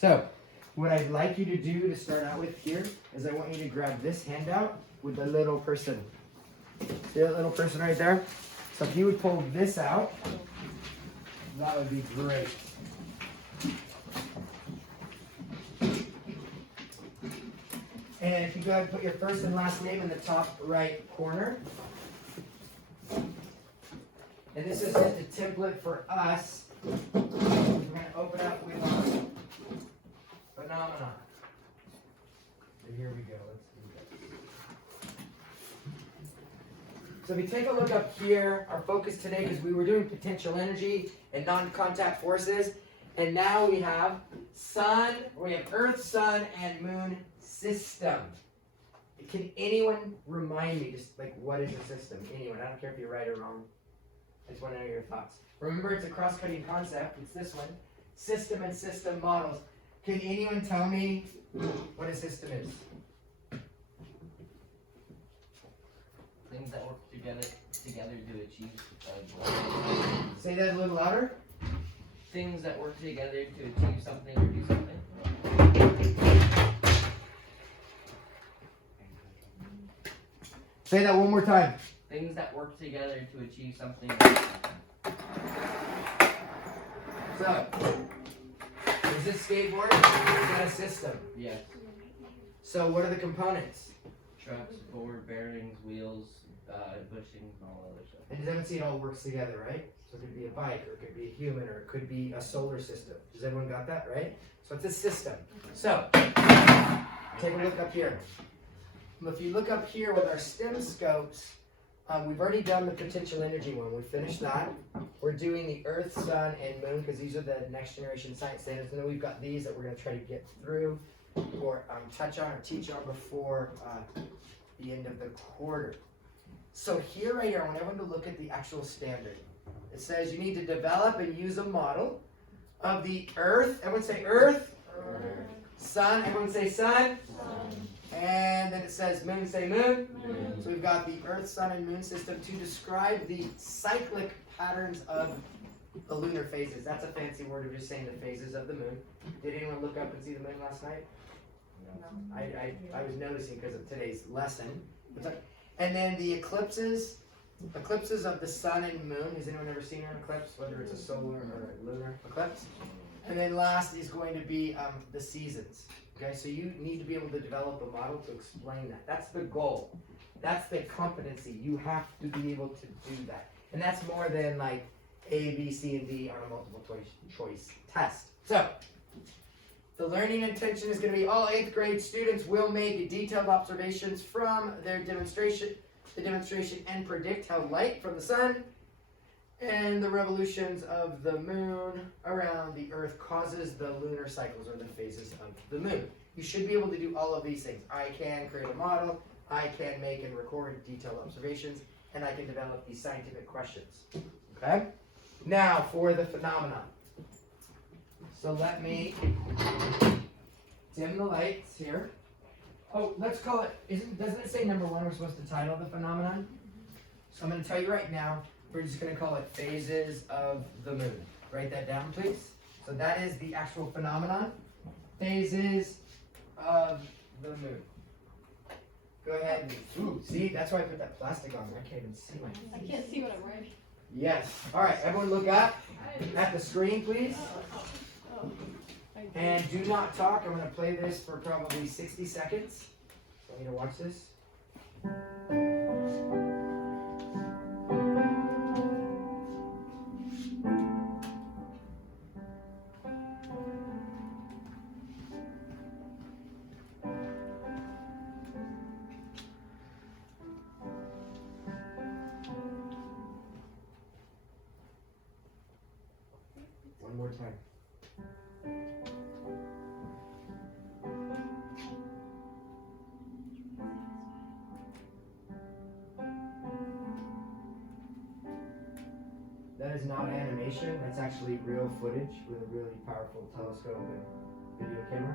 So, what I'd like you to do to start out with here is I want you to grab this handout with the little person. See that little person right there? So if you would pull this out, that would be great. And if you go ahead and put your first and last name in the top right corner. And this is just a template for us. We're going to open up with our phenomenon. So here we go. Let's do that. So if we take a look up here, our focus today, because we were doing potential energy and non-contact forces, and now we have Earth, Sun, and Moon system. Can anyone remind me, just like, what is a system? Anyone? I don't care if you're right or wrong. I just want to know your thoughts. Remember, it's a cross-cutting concept. It's this one. System and system models. Can anyone tell me what a system is? Things that work together to achieve goal. Say that a little louder. Things that work together to achieve something or do something. Say that one more time. Things that work together to achieve something. So, is this skateboard? Is that a system? Yes. So, what are the components? Trucks, board, bearings, wheels, bushings, and all other stuff. And does everyone see it all works together, right? So it could be a bike, or it could be a human, or it could be a solar system. Does everyone got that, right? So it's a system. So, take a look up here. If you look up here with our STEM scopes, we've already done the potential energy one. We finished that. We're doing the Earth, Sun, and Moon, because these are the next generation science standards. And then we've got these that we're going to try to get through or touch on or teach on before the end of the quarter. So here, right here, I want everyone to look at the actual standard. It says you need to develop and use a model of the Earth. Everyone say Earth. Earth. Sun. Everyone say Sun. Sun. And then it says Moon. Say Moon. Moon. So we've got the Earth, Sun, and Moon system to describe the cyclic patterns of the lunar phases. That's a fancy word of just saying the phases of the Moon. Did anyone look up and see the Moon last night? No. I was noticing because of today's lesson. And then the eclipses of the Sun and Moon. Has anyone ever seen an eclipse, whether it's a solar or a lunar eclipse? And then last is going to be the seasons. Okay, so you need to be able to develop a model to explain that. That's the goal. That's the competency. You have to be able to do that. And that's more than like A, B, C, and D on a multiple choice test. So, the learning intention is going to be all 8th grade students will make detailed observations from their demonstration, and predict how light from the sun and the revolutions of the moon around the earth causes the lunar cycles or the phases of the moon. You should be able to do all of these things. I can create a model, I can make and record detailed observations, and I can develop these scientific questions. Okay? Now for the phenomenon. So let me dim the lights here. Oh, let's call it, doesn't it say number 1 we're supposed to title the phenomenon? So I'm going to tell you right now, we're just going to call it phases of the moon. Write that down, please. So that is the actual phenomenon. Phases of the moon. Go ahead. Ooh, see, that's why I put that plastic on there. I can't even see my face. I can't see what I'm writing. Yes. All right, everyone look up at the screen, please. And do not talk. I'm going to play this for probably 60 seconds. Want me to watch this? One more time. That is not animation, that's actually real footage with a really powerful telescope and video camera.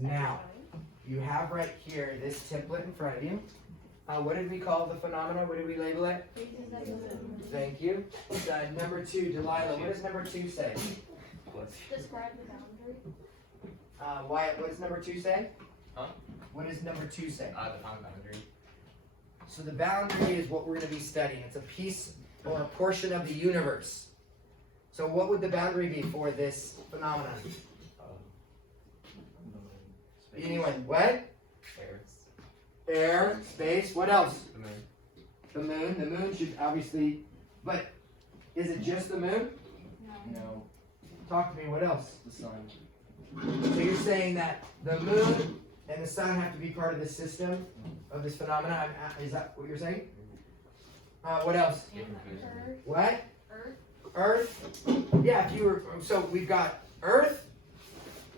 Now, you have right here this template in front of you. What did we call the phenomena? What did we label it? Thank you. Number 2, Delilah. What does number 2 say? Describe the boundary. Wyatt, what does number 2 say? Huh? What does number 2 say? Define boundary. So the boundary is what we're going to be studying. It's a piece or a portion of the universe. So what would the boundary be for this phenomenon? Anyone? What? Air, space. What else? The moon. The moon. The moon should obviously, but is it just the moon? No, Talk to me. What else? the sun. So you're saying that the moon and the sun have to be part of the system of this phenomenon? Is that what you're saying? What else? And the earth. What? Earth. Earth? Yeah, if you were, so we've got Earth,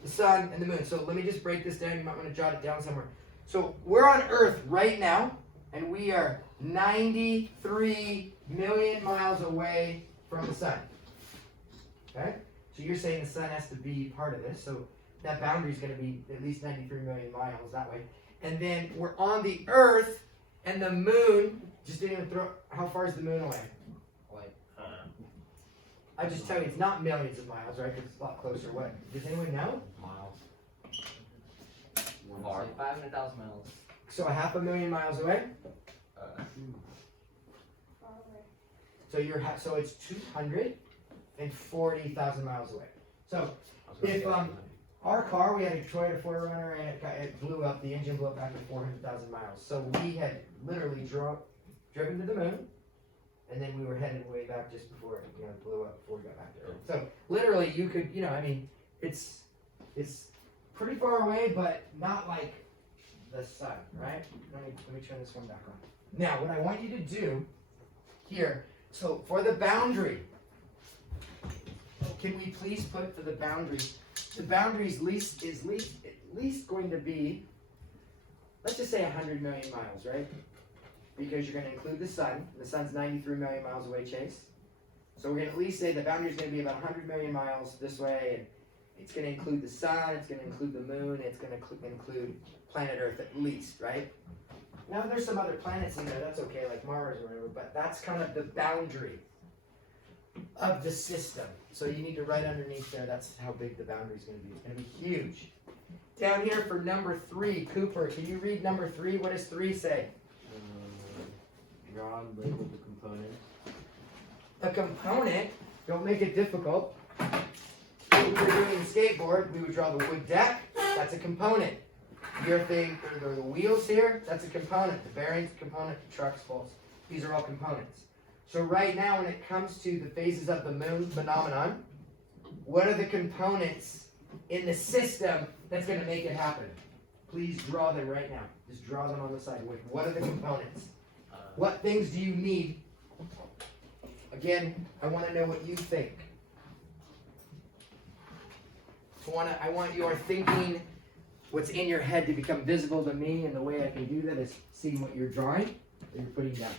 the sun, and the moon. So let me just break this down. You might want to jot it down somewhere. So we're on Earth right now, and we are 93 million miles away from the sun. Okay? So you're saying the sun has to be part of this. So that boundary is going to be at least 93 million miles that way. And then we're on the Earth, and the moon, just didn't even throw, how far is the moon away? I just tell you, it's not millions of miles, right? 'Cause it's a lot closer. What? Does anyone know? Miles. Far. 500,000 miles. So 500,000 miles away. Far away. So so it's 240,000 miles away. So if our car, we had a Toyota 4Runner, and it blew up. The engine blew up after 400,000 miles. So we had literally driven to the moon, and then we were headed way back just before it blew up before we got back to Earth. So literally, you could it's pretty far away, but not like the sun, right? Let me turn this one back on. Now, what I want you to do here, so for the boundary, can we please put for the boundary is at least going to be, let's just say 100 million miles, right? Because you're going to include the sun. The sun's 93 million miles away, Chase. So we're going to at least say the boundary is going to be about 100 million miles this way, and it's going to include the sun, it's going to include the moon, it's going to include planet Earth at least, right? Now there's some other planets in there, that's okay, like Mars or whatever, but that's kind of the boundary of the system. So you need to write underneath there, that's how big the boundary is going to be. It's going to be huge. Down here for number 3, Cooper, can you read number 3? What does 3 say? Draw and label the component. A component, don't make it difficult. If we were doing a skateboard, we would draw the wood deck, that's a component. Your thing, the wheels here, that's a component. The bearings, component, the trucks, bolts, these are all components. So right now, when it comes to the phases of the moon phenomenon, what are the components in the system that's going to make it happen? Please draw them right now. Just draw them on the side. What are the components? What things do you need? Again, I want to know what you think. I want your thinking, what's in your head to become visible to me, and the way I can do that is seeing what you're drawing or you're putting down.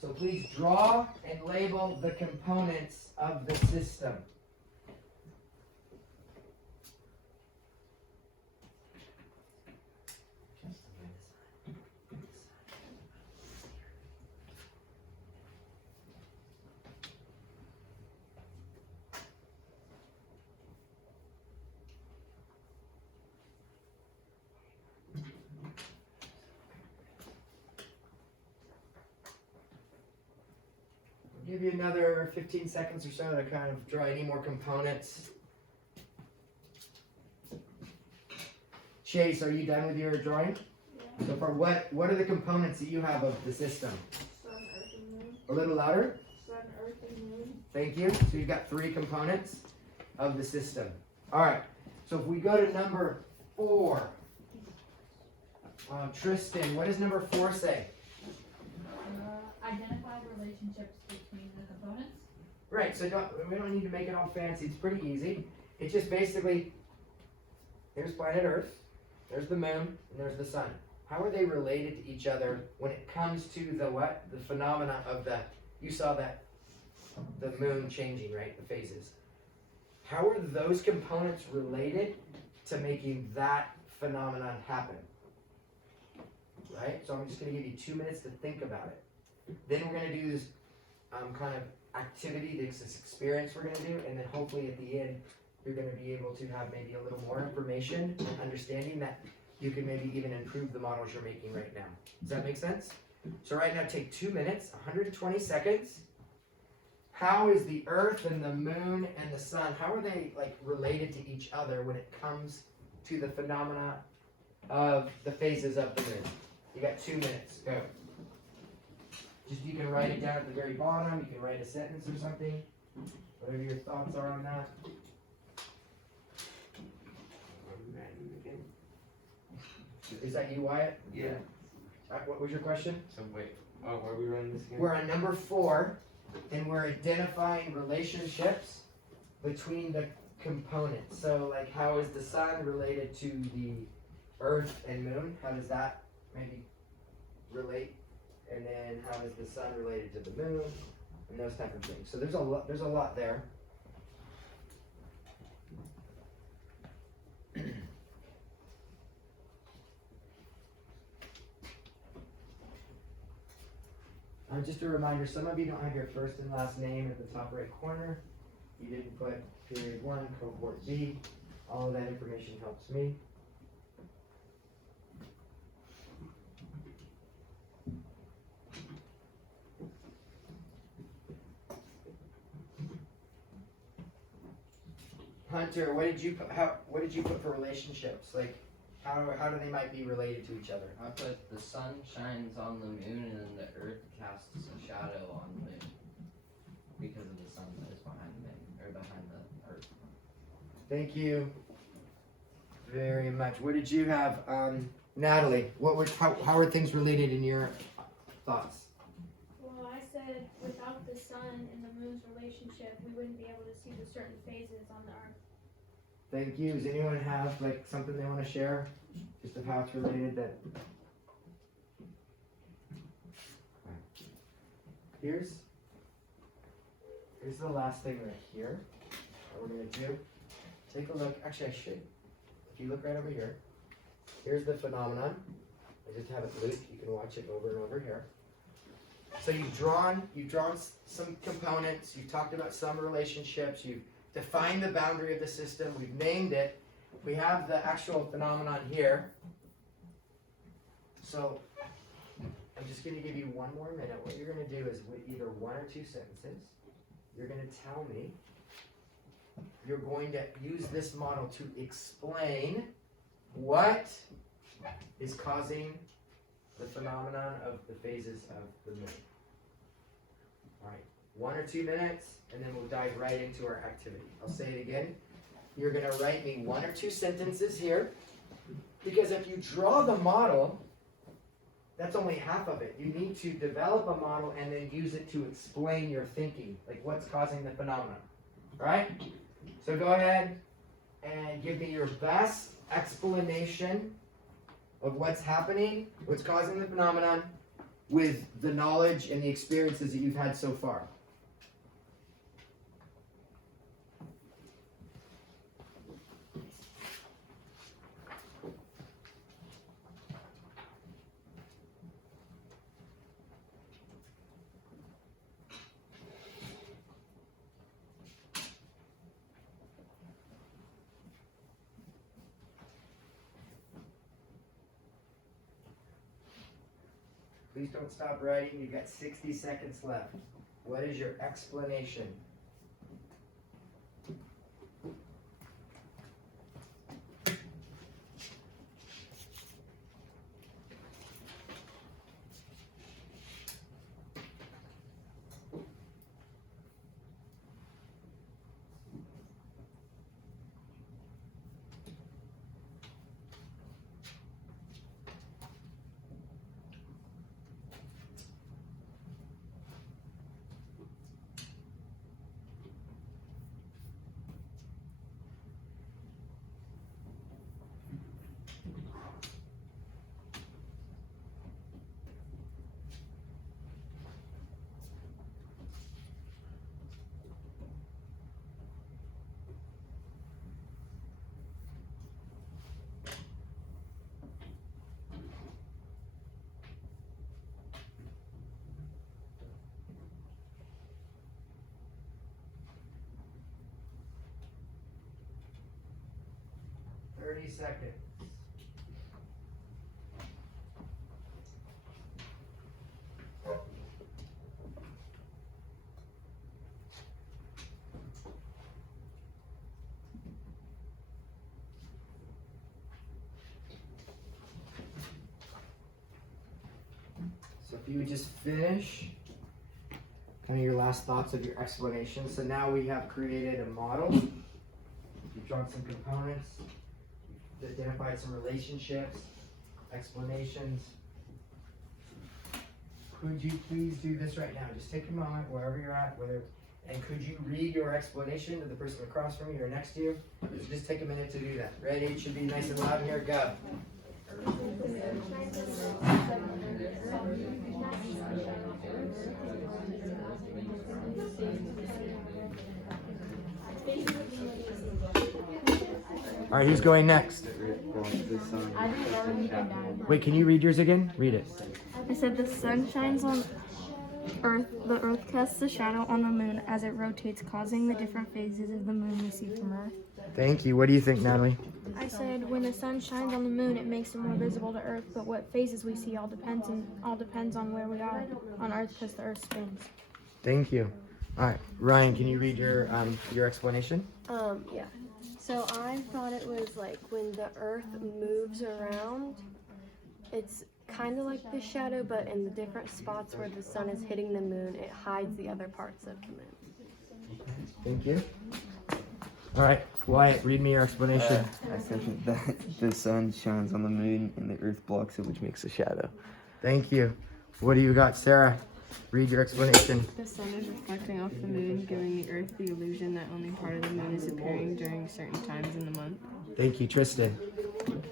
So please draw and label the components of the system. Give you another 15 seconds or so to kind of draw any more components. Chase, are you done with your drawing? Yeah. So for what are the components that you have of the system? Sun, Earth, and Moon. A little louder. Sun, Earth, and Moon. Thank you. So you've got 3 components of the system. All right. So if we go to number 4, Tristan, what does number 4 say? Identify the relationships between the components. Right, so we don't need to make it all fancy. It's pretty easy. It's just basically, there's planet Earth, there's the moon, and there's the sun. How are they related to each other when it comes to the what? The phenomena of you saw that, the moon changing, right? The phases. How are those components related to making that phenomenon happen? Right? So I'm just going to give you 2 minutes to think about it. Then we're going to do this kind of activity, this experience we're going to do, and then hopefully at the end you're going to be able to have maybe a little more information and understanding that you can maybe even improve the models you're making right now. Does that make sense? So right now take 2 minutes, 120 seconds. How is the Earth and the Moon and the Sun, how are they like related to each other when it comes to the phenomena of the phases of the Moon? You got 2 minutes, go. Just you can write it down at the very bottom, you can write a sentence or something, whatever your thoughts are on that. Is that you, Wyatt? Yeah. What was your question? So wait, where are we running this again? We're on number 4, and we're identifying relationships between the components. So, like, how is the sun related to the Earth and Moon? How does that maybe relate? And then how is the sun related to the Moon? And those type of things. So there's a lot. There's a lot there. Just a reminder, some of you don't have your first and last name at the top right corner. You didn't put period 1, cohort B. All of that information helps me. Hunter, what did you put for relationships? Like how do they might be related to each other? I put the sun shines on the moon and then the earth casts a shadow on the moon because of the sun that is behind the moon or behind the earth. Thank you very much. What did you have, Natalie? How are things related in your thoughts? Well, I said without the sun and the moon's relationship, we wouldn't be able to see the certain phases on the earth. Thank you. Does anyone have like something they want to share, just of how it's related? That here's the last thing right here. What we're gonna do? Take a look. Actually, I should. If you look right over here, here's the phenomenon. I just have it looped. You can watch it over and over here. So you've drawn some components. You've talked about some relationships. You've defined the boundary of the system. We've named it. We have the actual phenomenon here. So I'm just going to give you one more minute. What you're going to do is with either 1 or 2 sentences, you're going to tell me. You're going to use this model to explain what is causing the phenomenon of the phases of the moon. All right, 1 or 2 minutes, and then we'll dive right into our activity. I'll say it again. You're going to write me 1 or 2 sentences here, because if you draw the model, that's only half of it. You need to develop a model and then use it to explain your thinking, like what's causing the phenomenon. All right? So go ahead and give me your best explanation of what's happening, what's causing the phenomenon, with the knowledge and the experiences that you've had so far. Please don't stop writing. You've got 60 seconds left. What is your explanation? 30 seconds. So if you would just finish kind of your last thoughts of your explanation. So now we have created a model. You've drawn some components. You've identified some relationships, explanations. Could you please do this right now? Just take a moment wherever you're at, and could you read your explanation to the person across from you or next to you? Just take a minute to do that. Ready? It should be nice and loud here. Go. All right, who's going next? Wait, can you read yours again? Read it. I said the sun shines on Earth. The Earth casts a shadow on the moon as it rotates, causing the different phases of the moon we see from Earth. Thank you. What do you think, Natalie? I said when the sun shines on the moon, it makes it more visible to Earth, but what phases we see all depends on where we are on Earth because the Earth spins. Thank you. All right, Ryan, can you read your explanation? Yeah. So I thought it was like when the Earth moves around, it's kind of like the shadow, but in the different spots where the sun is hitting the moon, it hides the other parts of the moon. Thank you. All right, Wyatt, read me your explanation. I said that the sun shines on the moon and the earth blocks it, which makes a shadow. Thank you. What do you got, Sarah? Read your explanation. The sun is reflecting off the moon, giving the earth the illusion that only part of the moon is appearing during certain times in the month. Thank you, Tristan.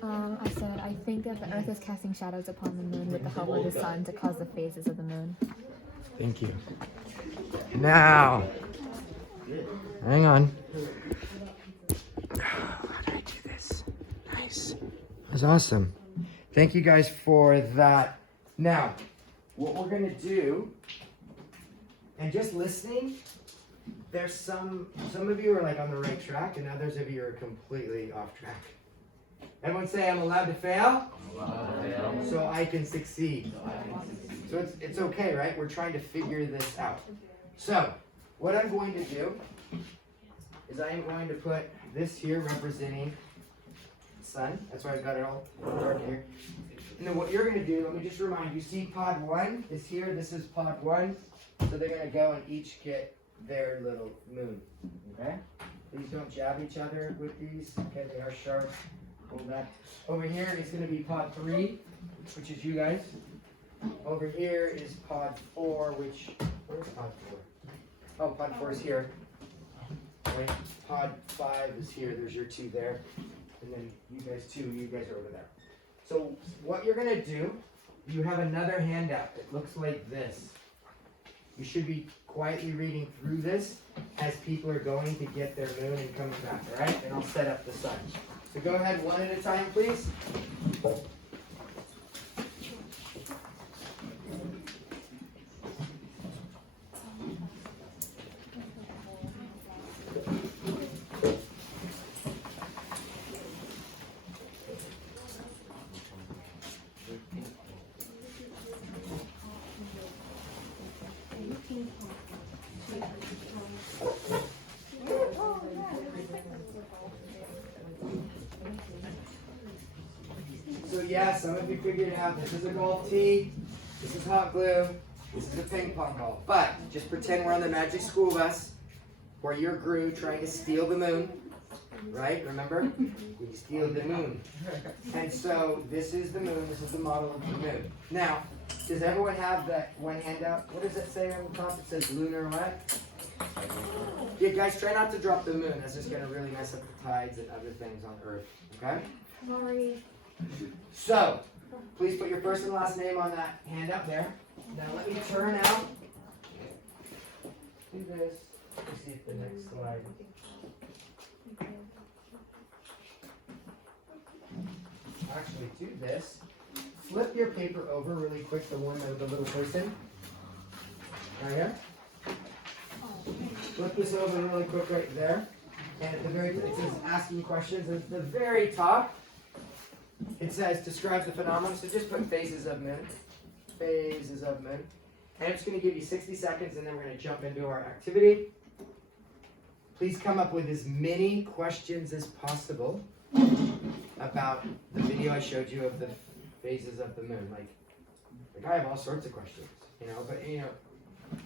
I said, I think that the Earth is casting shadows upon the moon with the help of the sun to cause the phases of the moon. Thank you. Now, hang on. How did I do this? Nice. That was awesome. Thank you guys for that. Now, what we're gonna do, and just listening, there's some of you are like on the right track, and others of you are completely off track. Everyone say, I'm allowed to fail, so I can succeed. So it's okay, right? We're trying to figure this out. So, what I'm going to do is I am going to put this here representing the sun. That's why I've got it all dark here. And then what you're going to do, let me just remind you, see pod 1 is here. This is pod 1. So they're going to go and each get their little moon. Okay? Please don't jab each other with these. Okay, they are sharp. Hold that. Over here is going to be pod 3, which is you guys. Over here is pod 4, which, where's pod 4? Oh, pod 4 is here. Right? Pod 5 is here. There's your 2 there. And then you guys 2, you guys are over there. So what you're going to do, you have another handout that looks like this. You should be quietly reading through this as people are going to get their moon and coming back, all right? And I'll set up the sun. So go ahead one at a time, please. So yeah, some of you figured it out. This is a golf tee. This is hot glue. This is a ping pong ball. But just pretend we're on the magic school bus where you're Gru trying to steal the moon. Right? Remember? We steal the moon. And so this is the moon. This is the model of the moon. Now, does everyone have that one handout? What does it say on the top? It says lunar what? Yeah, guys, try not to drop the moon. That's just going to really mess up the tides and other things on Earth. Okay? Sorry. So, please put your first and last name on that handout there. Now let me turn out. Do this. Let's see if the next slide. Actually, do this. Flip your paper over really quick, the one of the little person. Right here. Flip this over really quick right there. And at the very, it says asking questions. And at the very top, it says describe the phenomenon. So just put phases of moon. Phases of moon. And I'm just going to give you 60 seconds and then we're going to jump into our activity. Please come up with as many questions as possible about the video I showed you of the phases of the moon. Like I have all sorts of questions, but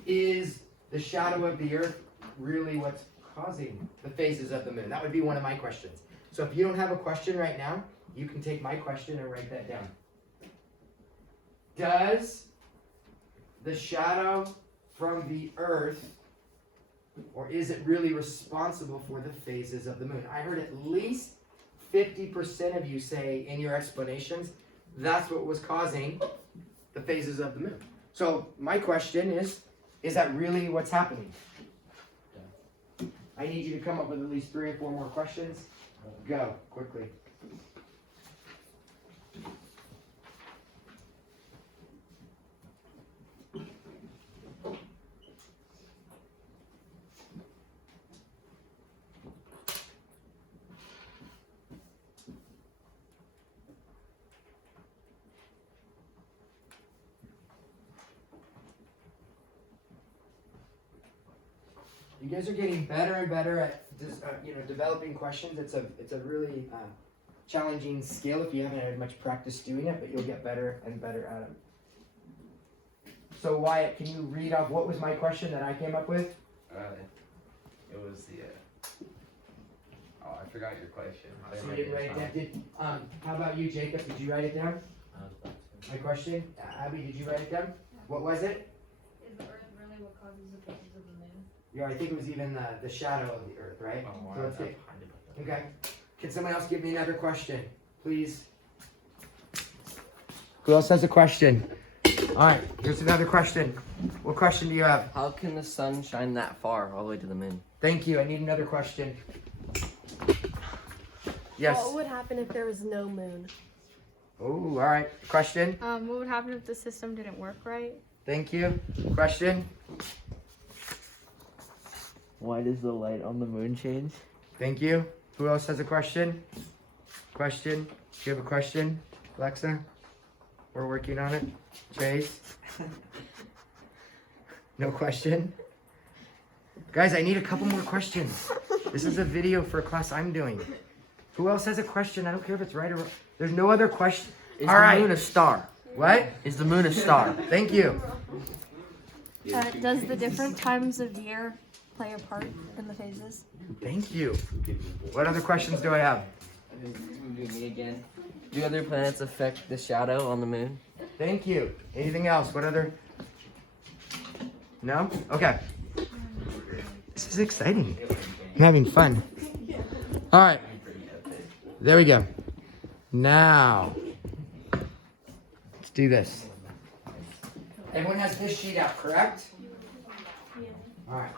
is the shadow of the earth really what's causing the phases of the moon? That would be one of my questions. So if you don't have a question right now, you can take my question and write that down. Does the shadow from the earth, or is it really responsible for the phases of the moon? I heard at least 50% of you say in your explanations, that's what was causing the phases of the moon. So my question is that really what's happening? I need you to come up with at least 3 or 4 more questions. Go, quickly. You guys are getting better and better at developing questions. It's a really challenging skill if you haven't had much practice doing it, but you'll get better and better at it. So Wyatt, can you read off what was my question that I came up with? It was the. I forgot your question. So you didn't write it down. How about you, Jacob? Did you write it down? My question. Abby, did you write it down? What was it? Is the earth really what causes the phases of the moon? Yeah, I think it was even the shadow of the earth, right? So let's get, okay. Can someone else give me another question, please? Who else has a question? All right, here's another question. What question do you have? How can the sun shine that far all the way to the moon? Thank you. I need another question. Yes. What would happen if there was no moon? Oh, all right. Question? What would happen if the system didn't work right? Thank you. Question? Why does the light on the moon change? Thank you. Who else has a question? Question? Do you have a question, Alexa? We're working on it. Chase? No question? Guys, I need a couple more questions. This is a video for a class I'm doing. Who else has a question? I don't care if it's right or wrong. There's no other question. Is All the right. moon a star? What? Is the moon a star? Thank you. Does the different times of year play a part in the phases? Thank you. What other questions do I have? Me again. Do other planets affect the shadow on the moon? Thank you. Anything else? What other? No? Okay. This is exciting. I'm having fun. All right. There we go. Now, let's do this. Everyone has this sheet out, correct? All right.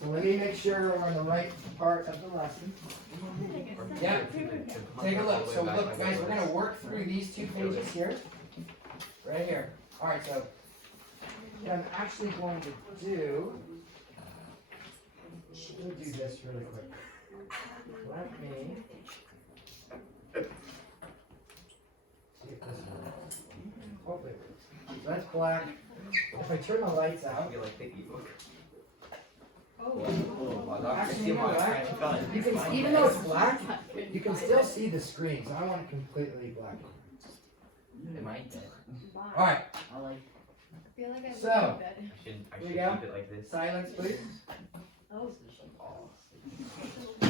So let me make sure we're on the right part of the lesson. Yeah. Take a look. So look, guys, we're going to work through these 2 pages here. Right here. All right, so what I'm actually going to do, let me do this really quick. Let me see if this works. Hopefully it works. So that's black. If I turn the lights out, actually, you know what? You can, even though it's black, you can still see the screen, so I want it completely black. It might. All right. I feel like I So, I Here should we go. keep it like this. Silence, please. Oh. Oh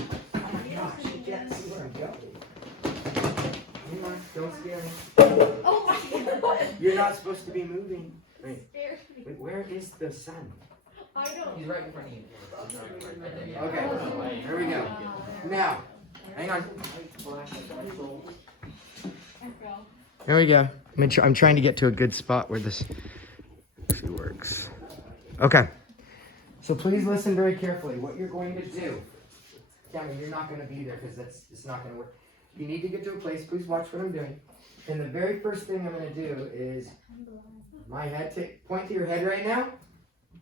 my gosh, you can't see where I'm going. Come on, don't scare me. Oh my god! You're not supposed to be moving. Wait, Scared me. wait, where is the sun? I don't. He's right in front of you. Okay, here we go. Now, hang on. There we go. I'm trying to get to a good spot where this actually works. Okay. So please listen very carefully. What you're going to do, Cameron, you're not going to be there because it's not going to work. You need to get to a place. Please watch what I'm doing. And the very first thing I'm going to do is my head. Point to your head right now.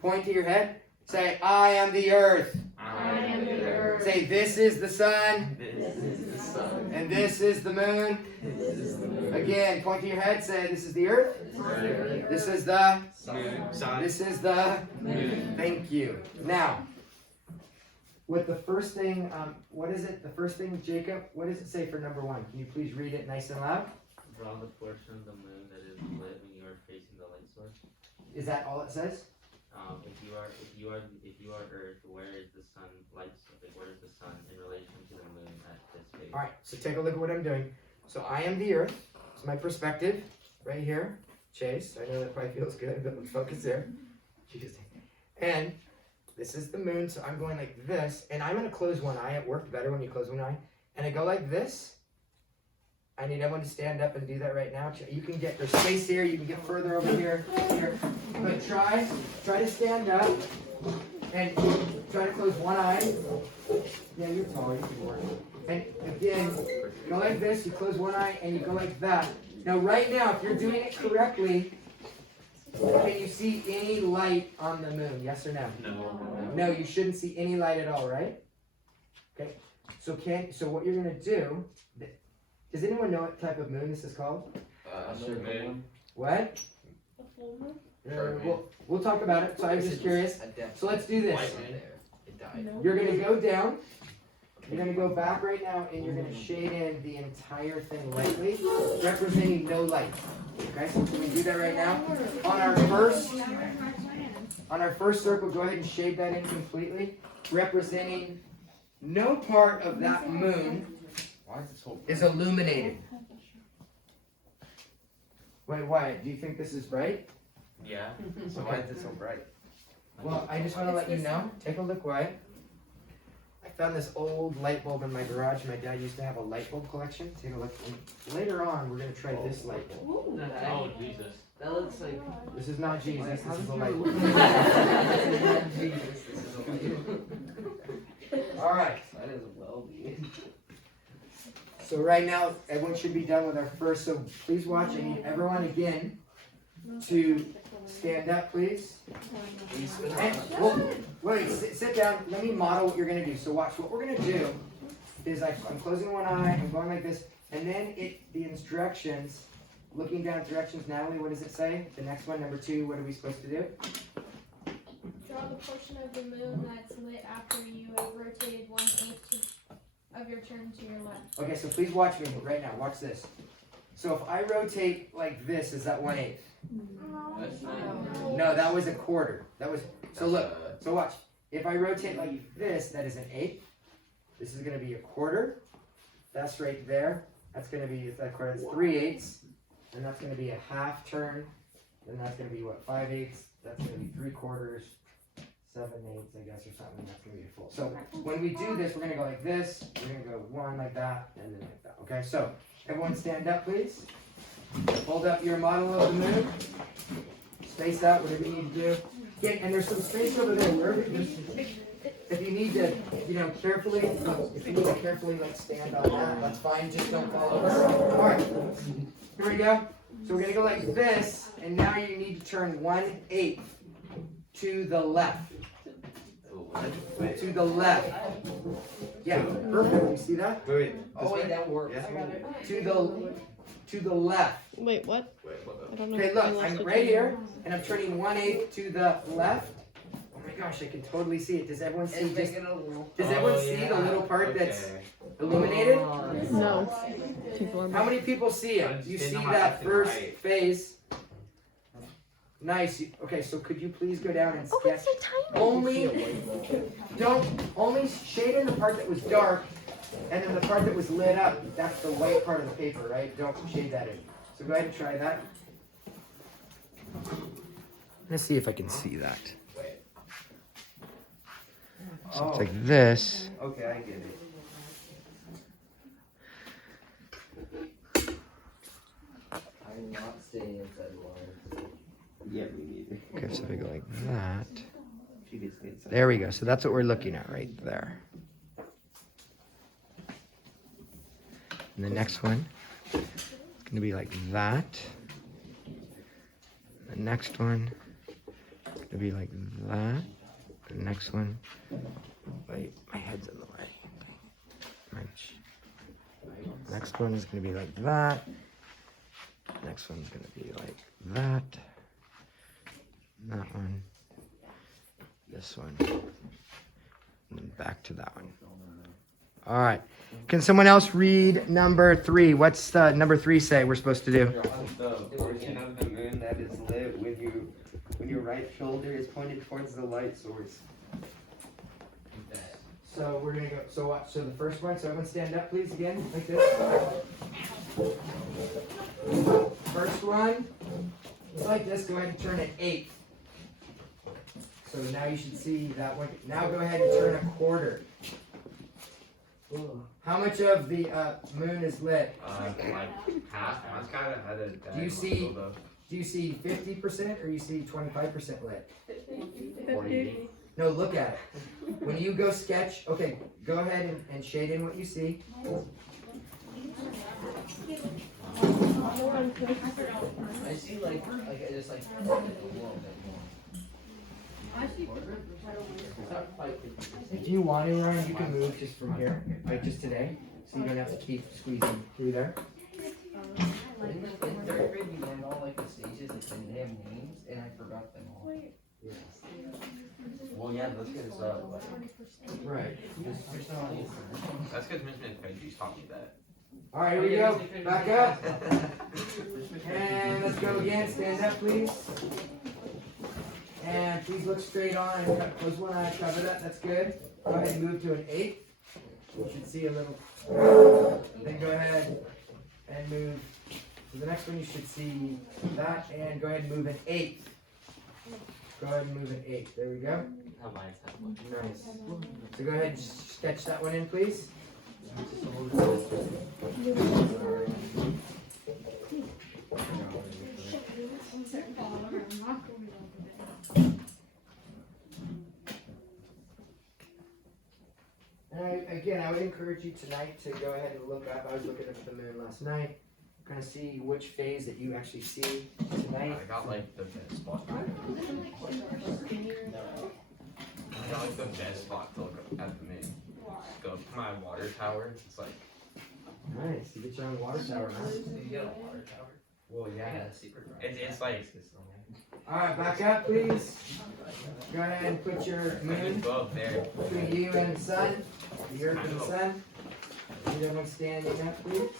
Point to your head. Say, I am the earth. I am the earth. Say, this is the sun, This is the sun. and this is the moon. This is the moon. Again, point to your head, say, this is the earth. Earth. This is the, Moon. Sun. this is the, Moon. thank you. Now, with the first thing, what is it? The first thing, Jacob, what does it say for number 1? Can you please read it nice and loud? Draw the portion of the moon that is lit when you are facing the light source. Is that all it says? If you are Earth, where is the sun where is the sun in relation to the moon at this phase? Alright, so take a look at what I'm doing. So I am the earth. It's my perspective right here. Chase, I know that probably feels good, but let's focus there. And this is the moon, so I'm going like this, and I'm going to close one eye. It worked better when you close one eye. And I go like this. I need everyone to stand up and do that right now. You can get, there's space here, you can get further over here, But try to stand up and try to close one eye. Yeah, you're tall, you can work. And again, go like this, you close one eye and you go like that. Now right now, if you're doing it correctly, can you see any light on the moon? Yes or no? No. No, you shouldn't see any light at all, right? Okay. So what you're gonna do? Does anyone know what type of moon this is called? Sure, moon. What? We'll talk about it. So I was just curious. So let's do this. It died. You're gonna go down. You're gonna go back right now, and you're gonna shade in the entire thing lightly, representing no light. Okay, so can we do that right now? On our first circle, go ahead and shade that in completely, representing no part of that moon is illuminated. Wait, why? Do you think this is bright? Yeah. So why is it so bright? Well, I just want to let you know. Take a look, Wyatt. I found this old light bulb in my garage. My dad used to have a light bulb collection. Take a look. And later on, we're going to try this light bulb. Oh, Jesus. That looks like. This is not Jesus. This is a light bulb. All right. That is well be. So right now, everyone should be done with our first. So please watch. I need everyone again to stand up, please. And, well, wait, sit down. Let me model what you're going to do. So watch. What we're going to do is I'm closing one eye. I'm going like this. And then the instructions, looking down at directions. Natalie, what does it say? The next one, number 2, what are we supposed to do? Draw the portion of the moon that's lit after you have rotated 1/8 of your turn to your left. Okay, so please watch me right now. Watch this. So if I rotate like this, is that 1/8? No, that was a quarter. That was, so look, so watch. If I rotate like this, that is an 1/8. This is going to be a quarter. That's right there. That's going to be, that quarter, that's 3/8. And that's going to be a half turn. Then that's going to be what, 5/8. That's going to be 3/4. 7/8, I guess, or something. That's going to be a full. So when we do this, we're going to go like this. We're going to go 1 like that, and then like that. Okay, so everyone stand up, please. Hold up your model of the moon. Space out, whatever you need to do. Get, and there's some space over there. Wherever, if you need to, carefully, if you need to carefully like stand on that, that's fine. Just don't fall over. All right, here we go. So we're going to go like this, and now you need to turn 1/8 to the left. To the left. Yeah, perfect. You see that? Wait. Oh wait, that works. To the left. Wait, what? I don't know. Okay, look, I'm right here, and I'm turning 1/8 to the left. Oh my gosh, I can totally see it. Does everyone see? Does everyone see the little part that's illuminated? No. How many people see it? You see that first phase? Nice. Okay, so could you please go down and sketch? Only shade in the part that was dark, and then the part that was lit up. That's the white part of the paper, right? Don't shade that in. So go ahead and try that. Let's see if I can see that. So it's like this. Okay, I get it. I'm not staying inside the water. Yeah, me neither. Okay, so we go like that. She gets me inside. There we go. So that's what we're looking at right there. And the next one is going to be like that. The next one is going to be like that. The next one Wait, my head's in the way. Wrench. Next one is going to be like that. Next one's going to be like that. That one. This one. And then back to that one. All right. Can someone else read number 3? What's number 3 say we're supposed to do? The portion of the moon that is lit when your right shoulder is pointed towards the light source. So we're gonna go. So what? So the first one. So everyone stand up, please, again, like this. First one. Like this. Go ahead and turn it 8. So now you should see that one. Now go ahead and turn a quarter. How much of the moon is lit? Like half. I was kind of had a. Do you see? Do you see 50% or you see 25% lit? 40. No, look at it. When you go sketch, okay, go ahead and shade in what you see. I see like I just like a little bit more. If you want to, Ryan, you can move just from here, like just today, so you don't have to keep squeezing through there. In 3rd grade, we learned all like the stages, and they have names, and I forgot them all. Well, yeah, those kids Right. That's because Miss Page taught me that. All right, here we go. Back up. And let's go again. Stand up, please. And please look straight on and close one eye, cover that. That's good. Go ahead and move to an 8. You should see a little. Then go ahead and move to the next one. You should see that. And go ahead and move an 8. Go ahead and move an 8. There we go. Nice. So go ahead and sketch that one in, please. And again, I would encourage you tonight to go ahead and look up. I was looking at the moon last night. Kind of see which phase that you actually see tonight. I got like the best spot. I got like the best spot to look at the moon. Go to my water tower. It's like. Nice. You get your own water tower, huh? You get a water tower. Well, yeah. It's like. All right, back up, please. Go ahead and put your moon Go up there. between you and the sun, the earth and the sun. Need everyone standing up, please.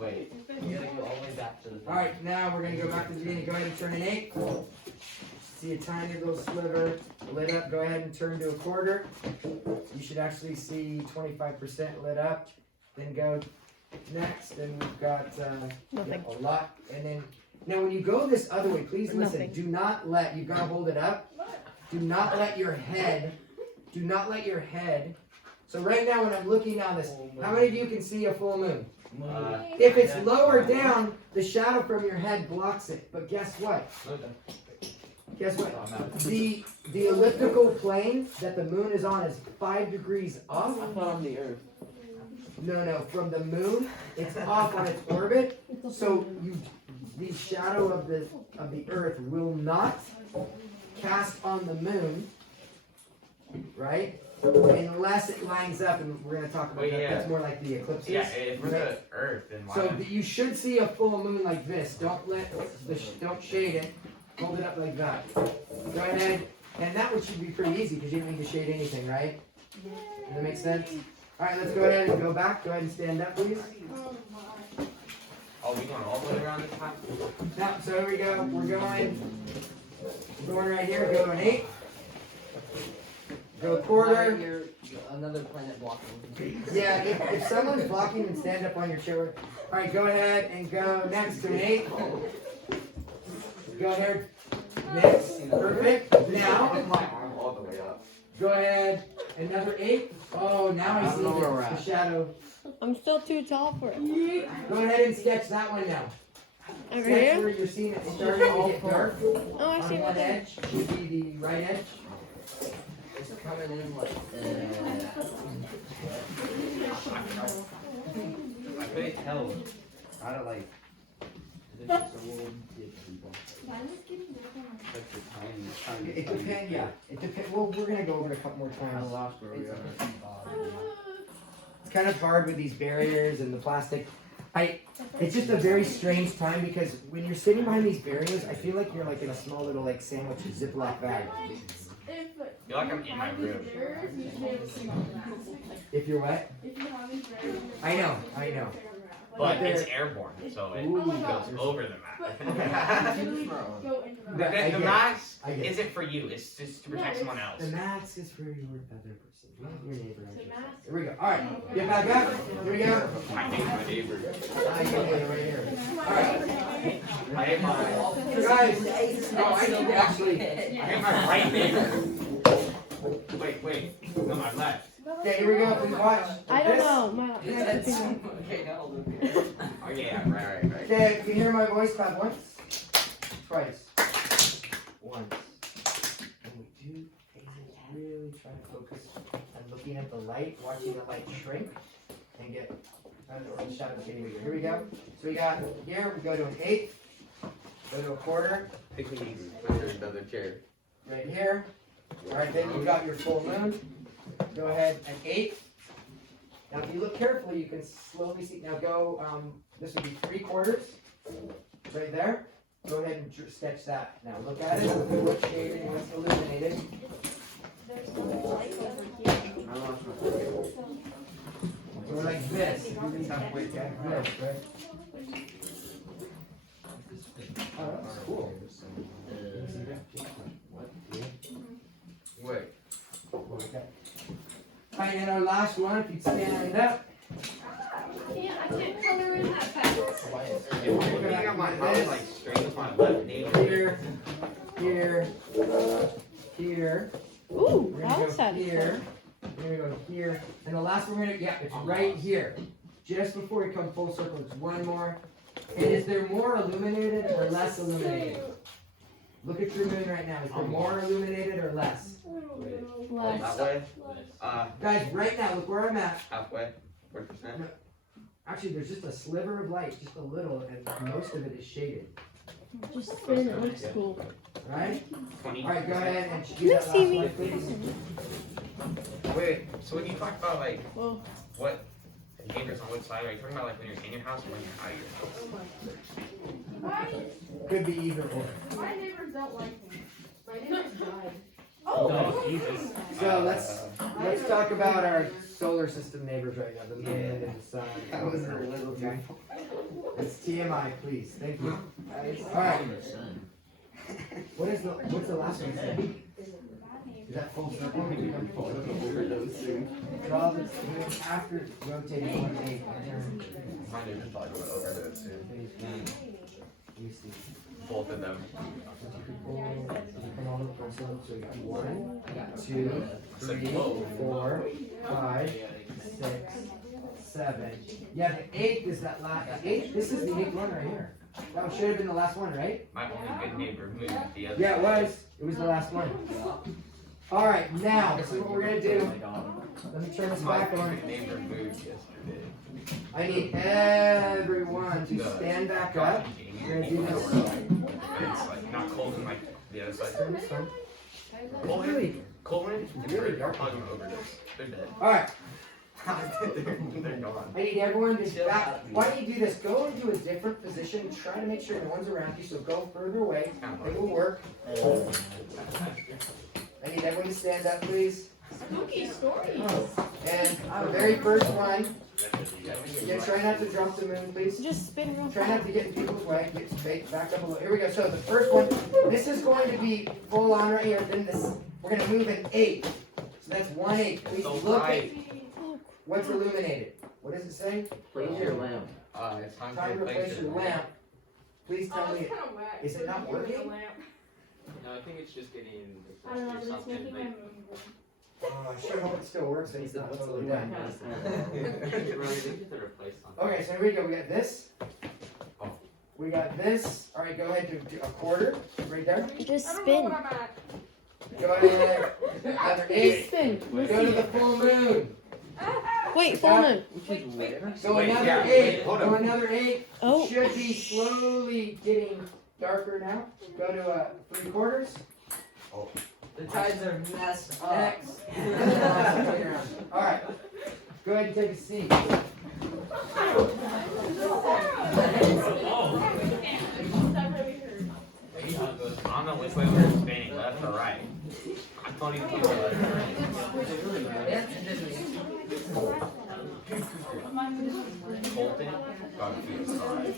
Wait. You gotta go all the way back to the. All right, now we're gonna go back to the beginning. Go ahead and turn an 8. See a tiny little sliver lit up. Go ahead and turn to a quarter. You should actually see 25% lit up. Then go next, and we've got a lot. And then now when you go this other way, please listen. Nothing. Do not let, you've got to hold it up. Do not let your head, so right now when I'm looking down this, how many of you can see a full moon? If it's lower down, the shadow from your head blocks it. But guess what? Guess what? The elliptical plane that the moon is on is 5 degrees off. I thought on the earth. No, from the moon, it's off on its orbit. So the shadow of the earth will not cast on the moon, right? Unless it lines up, and we're going to talk about that. That's more like the eclipses. Yeah, if we're the Earth, then why? So you should see a full moon like this. Don't shade it. Hold it up like that. Go ahead, and that one should be pretty easy because you don't need to shade anything, right? Does that make sense? All right, let's go ahead and go back. Go ahead and stand up, please. Oh, we going all the way around this time? Now, so here we go. We're going right here. Go an 8. Go a quarter. You're another planet blocking. Yeah, if someone's blocking, then stand up on your chair. All right, go ahead and go next to an 8. Go ahead. Next. Perfect. Now, My arm all the way up. go ahead. Another 8. Oh, now I see the shadow. I'm still too tall for it. Go ahead and sketch that one now. Over Sketch here? where you're seeing it starting to get dark. Oh, I see On right one there. edge would be the right edge. It's coming in like. I couldn't tell how to like. That's the time. It depends, yeah. It depends. Well, we're gonna go over it a couple more times. lost where we are. It's kind of hard with these barriers and the plastic. It's just a very strange time because when you're sitting behind these barriers, I feel like you're like in a small little like sandwich Ziploc bag. Feel like I'm in my room. If you're what? I know. But it's airborne, so it goes over the mask. The mask isn't for you, it's just to protect someone else. The mask is for your other person, not your neighbor. Here we go. All right, get back up. Here we go. I think my neighbor. I get it right here. All right, I hate my guys. No, I need to actually. I hate my right neighbor. Wait. On my left. Okay, here we go. Please watch. I don't This- know. Okay, now look here. Oh yeah, right. Okay, if you hear my voice, clap once, twice, once. And we do really try to focus on looking at the light, watching the light shrink, and get the shadows getting bigger. Here we go. So we got here, we go to an eighth, go to a quarter, Pick me under another chair. right here. All right, then you've got your full moon. Go ahead, an eighth. Now, if you look carefully, you can slowly see. Now, go. This would be 3/4, right there. Go ahead and sketch that. Now, look at it. Look at what's shaded and what's illuminated. So like this. Like this, right? Oh, that's cool. Wait. Okay. All right, and our last one, if you'd stand up. I can't color in that fast. I got my house like straight with my left neighbor. Here. Ooh, We're that gonna was go here. We're gonna go here. And the last one it's right here. Just before we come full circle, it's one more. And is there more illuminated or less illuminated? Look at your moon right now. Is there more illuminated or less? That way? Guys, right now, look where I'm at. Halfway? 4%? Actually, there's just a sliver of light, just a little, and most of it is shaded. Just spin, it looks cool. Right? 20. Alright, go ahead and Can do you that see last me? one, please. Wait, so when you talk about like Whoa. what neighbors on which side, are you talking about like when you're in your house or when you're out of your house? Could be either or. My neighbors don't like me. My neighbors died. Oh, Jesus. So let's talk about our solar system neighbors right now, the moon and the sun. That was a little too. It's TMI, please. Thank you. Alright. What's the last one say? Is that full circle? We become full circle. Draw the moon after rotating 1/8. My neighbor's probably going over there too. Let me see. Both of them. Come on, so we got 1, 2, 3, 4, 5, 6, 7. Yeah, the 8th is that last. This is the 8th one right here. That should have been the last one, right? My only good neighbor moved the other. Yeah, it was. It was the last one. All right, now this is what we're gonna do. Let me turn this My back on. good neighbor moved yesterday. I need everyone to stand back up. We're gonna do this. It's like not cold in like the other side. Turn this one. Colin, Really dark. Probably going over this. They're dead. All right. They're gone. I need everyone to back. Why don't you do this? Go into a different position. Try to make sure no one's around you. So go further away. It will work. I need everyone to stand up, please. Spooky stories. And the very first one. Again, try not to drop the moon, please. Just spin real Try fast. not to get in people's way. Get back up a little. Here we go. So the first one. This is going to be full on right here. Then this. We're gonna move an 8. So that's 1/8. Please look at what's illuminated. What does it say? Place your lamp. It's time Time to replace your lamp. Please tell me. kind of whack. Is it not working? No, I think it's just getting. I don't know, but it's making my moon go. Oh, I sure hope it still works and it's not totally done. Okay, so here we go. We got this. We got this. All right, go ahead to do a quarter right there. Just I don't know spin. what I'm at. Go ahead. Another 8. Spin. Go to the full moon. Wait, full moon. So Wait, another yeah, 8. wait, hold So on. another 8 Oh. should be slowly getting darker now. Go to 3/4. The tides are messed up. Next. Alright. Go ahead and take a seat. I don't know which way we're spinning, left or right. I can't even keep it. Colton, got a few sides.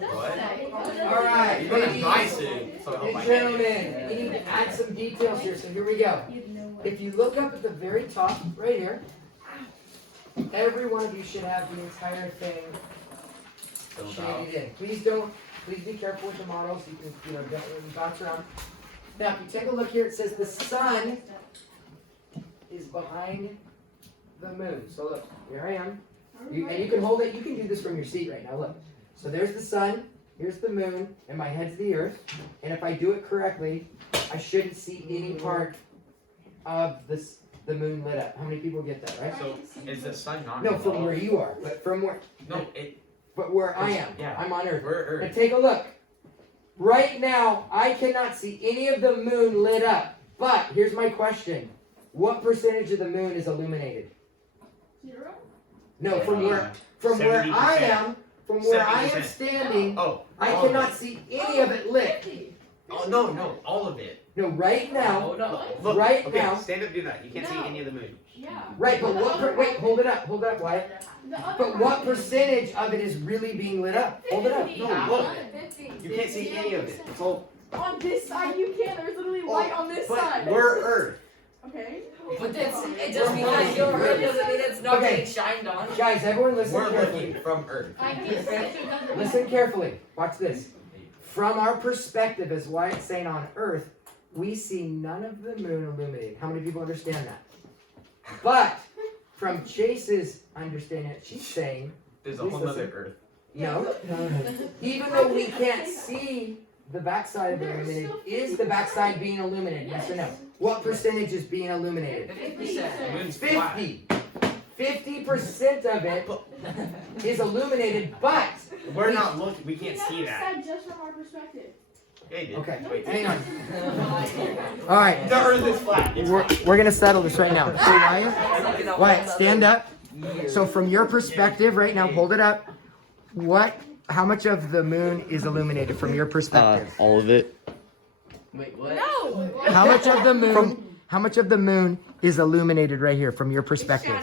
What? Alright, You're gonna ladies die soon. So I hope I and get it. gentlemen, we need to add some details here, so here we go. If you look up at the very top, right here, every one of you should have the entire thing Filled out. shaded in. Please be careful with the models. You can, don't bounce around. Now, if you take a look here, it says the sun is behind the moon. So look, here I am. And you can hold it. You can do this from your seat right now. Look. So there's the sun. Here's the moon, and my head's the earth. And if I do it correctly, I shouldn't see any part of the moon lit up. How many people get that, right? So is the sun not No, from involved? where you are, but from where. No, it. But where I am. Yeah. I'm on Earth. We're Earth. And take a look. Right now, I cannot see any of the moon lit up. But here's my question: what percentage of the moon is illuminated? 0? No, from where I 70%. am, from where I am 70%. standing, Oh. I all of cannot it. see any of it lit. 50. Oh no, all of it. No, right now, Look, right okay, now. stand up, do that. You can't see any of the moon. Yeah. Right, but wait, hold it up, Wyatt. The other But what part- percentage of it is really being lit up? Hold it up. Fifty. No, look. 50. You can't see any of it. It's all. On this side, you can. There's literally light on this But side. we're Earth. Okay. But that's, it just because you're Earth doesn't mean it's not Okay. getting shined on. Guys, everyone listen We're carefully. looking from Earth. I can see. Listen carefully. Watch this. From our perspective, as Wyatt's saying on Earth, we see none of the moon illuminated. How many people understand that? But from Chase's understanding, she's saying, There's a Please whole listen. other Earth. no. Even though we can't see the backside of it illuminated, is the backside being illuminated? Yes or no? What percentage is being illuminated? 50%. Moon's flat. 50. 50% of it is illuminated, but We're not looking. We can't see that. Said just from our perspective. Yeah, you did. okay. Wait, Hang on. All right. the Earth is flat. It's We're gonna settle this right now. So Wyatt, stand up. So from your perspective, right now, hold it up. How much of the moon is illuminated from your perspective? All of it. Wait, what? No. How much of the moon? How much of the moon is illuminated right here from your perspective?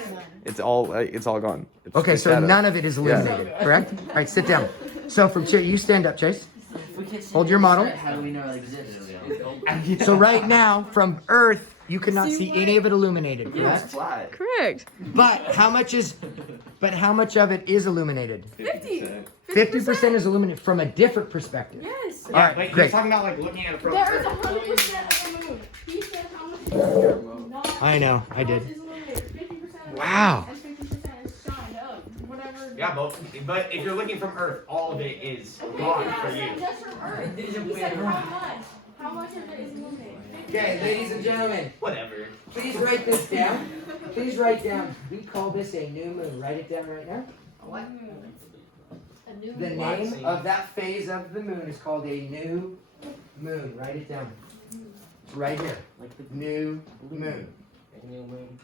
It's all gone. It's Okay, just so shadow. none of it is illuminated, correct? All right, sit down. So from you stand up, Chase. If we can't see Hold the your model. inside, how do we know it exists? So right now, from Earth, you cannot see any of it illuminated, It's correct? flat. Correct. But how much of it is illuminated? 50. 50% is illuminated from a different perspective. Yes. All right, But you're great. talking about like looking at it from There is Earth. 100% of the moon. He said how much is not. I know, I how did. much is illuminated. 50% is Wow. and 50% is shined up. Whatever. Yeah, but if you're looking from Earth, all of it is Okay, gone you're for not saying you. just from Earth. He said how much. How much of it is illuminated? 50%. Okay, ladies and gentlemen, Whatever. please write this down. Please write down. We call this a new moon. Write it down right now. What? The name of that phase of the moon is called a new moon. Write it down. It's right here. New moon. New moon.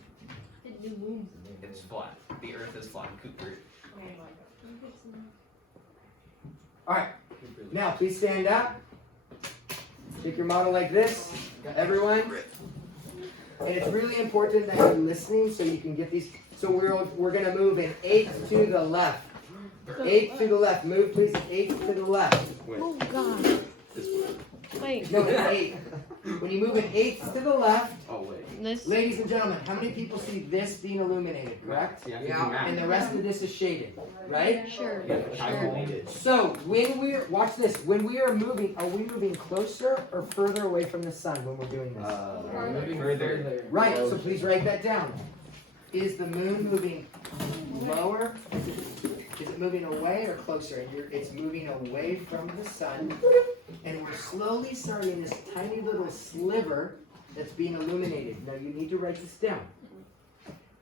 It's flat. The Earth is flat. Cooper. All right. Now, please stand up. Take your model like this. Everyone. And it's really important that you're listening so you can get these. So we're going to move an eighth to the left. Eighth to the left. Move, please. An eighth to the left. Oh God. Wait. No, an eighth. When you move an eighth to the left, Oh wait. This. ladies and gentlemen, how many people see this being illuminated, correct? Yeah. And the rest of this is shaded, right? Sure. Calculated. So when watch this, when we are moving we closer or further away from the sun when we're doing this? Further. Right, so please write that down. Is the moon moving lower? Is it moving away or closer? And it's moving away from the sun. And we're slowly starting this tiny little sliver that's being illuminated. Now you need to write this down.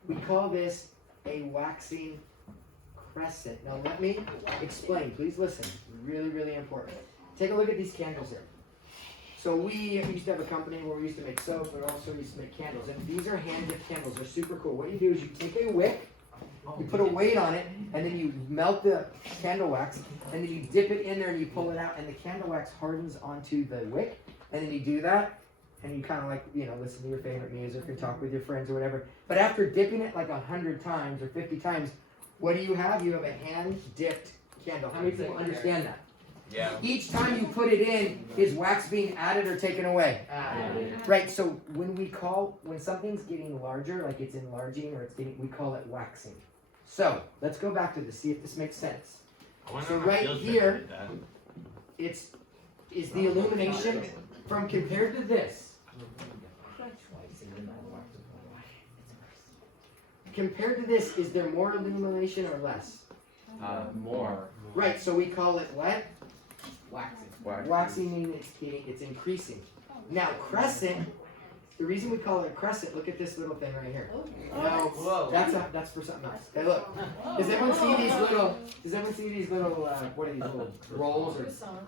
We call this a waxing crescent. Now let me explain. Please listen. Really, really important. Take a look at these candles here. So we used to have a company where we used to make soap, but also we used to make candles. And these are hand-dipped candles. They're super cool. What you do is you take a wick, you put a weight on it, and then you melt the candle wax, and then you dip it in there and you pull it out, and the candle wax hardens onto the wick. And then you do that, and you kind of like, listen to your favorite music or talk with your friends or whatever. But after dipping it like 100 times or 50 times, what do you have? You have a hand-dipped candle. How many people understand that? Yeah. Each time you put it in, is wax being added or taken away? Right, so when something's getting larger, like it's enlarging or we call it waxing. So, let's go back to this, see if this makes sense. So right here, is the illumination from compared to this. Compared to this, is there more illumination or less? More. Right, so we call it what? Waxing. Waxing meaning it's increasing. Now, crescent, the reason we call it a crescent, look at this little thing right here. No, that's for something else. Okay, look. Does everyone see these little, what are these little rolls?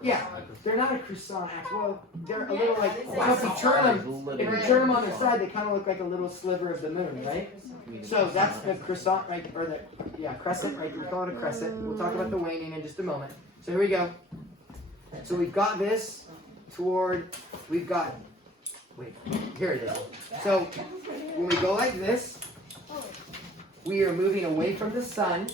Yeah, they're not a croissant, well, they're a little like, if you turn them on their side, they kind of look like a little sliver of the moon, right? So that's the croissant, right, or crescent, right? We call it a crescent. We'll talk about the waning in just a moment. So here we go. So we've got this here it is. So when we go like this, we are moving away from the sun,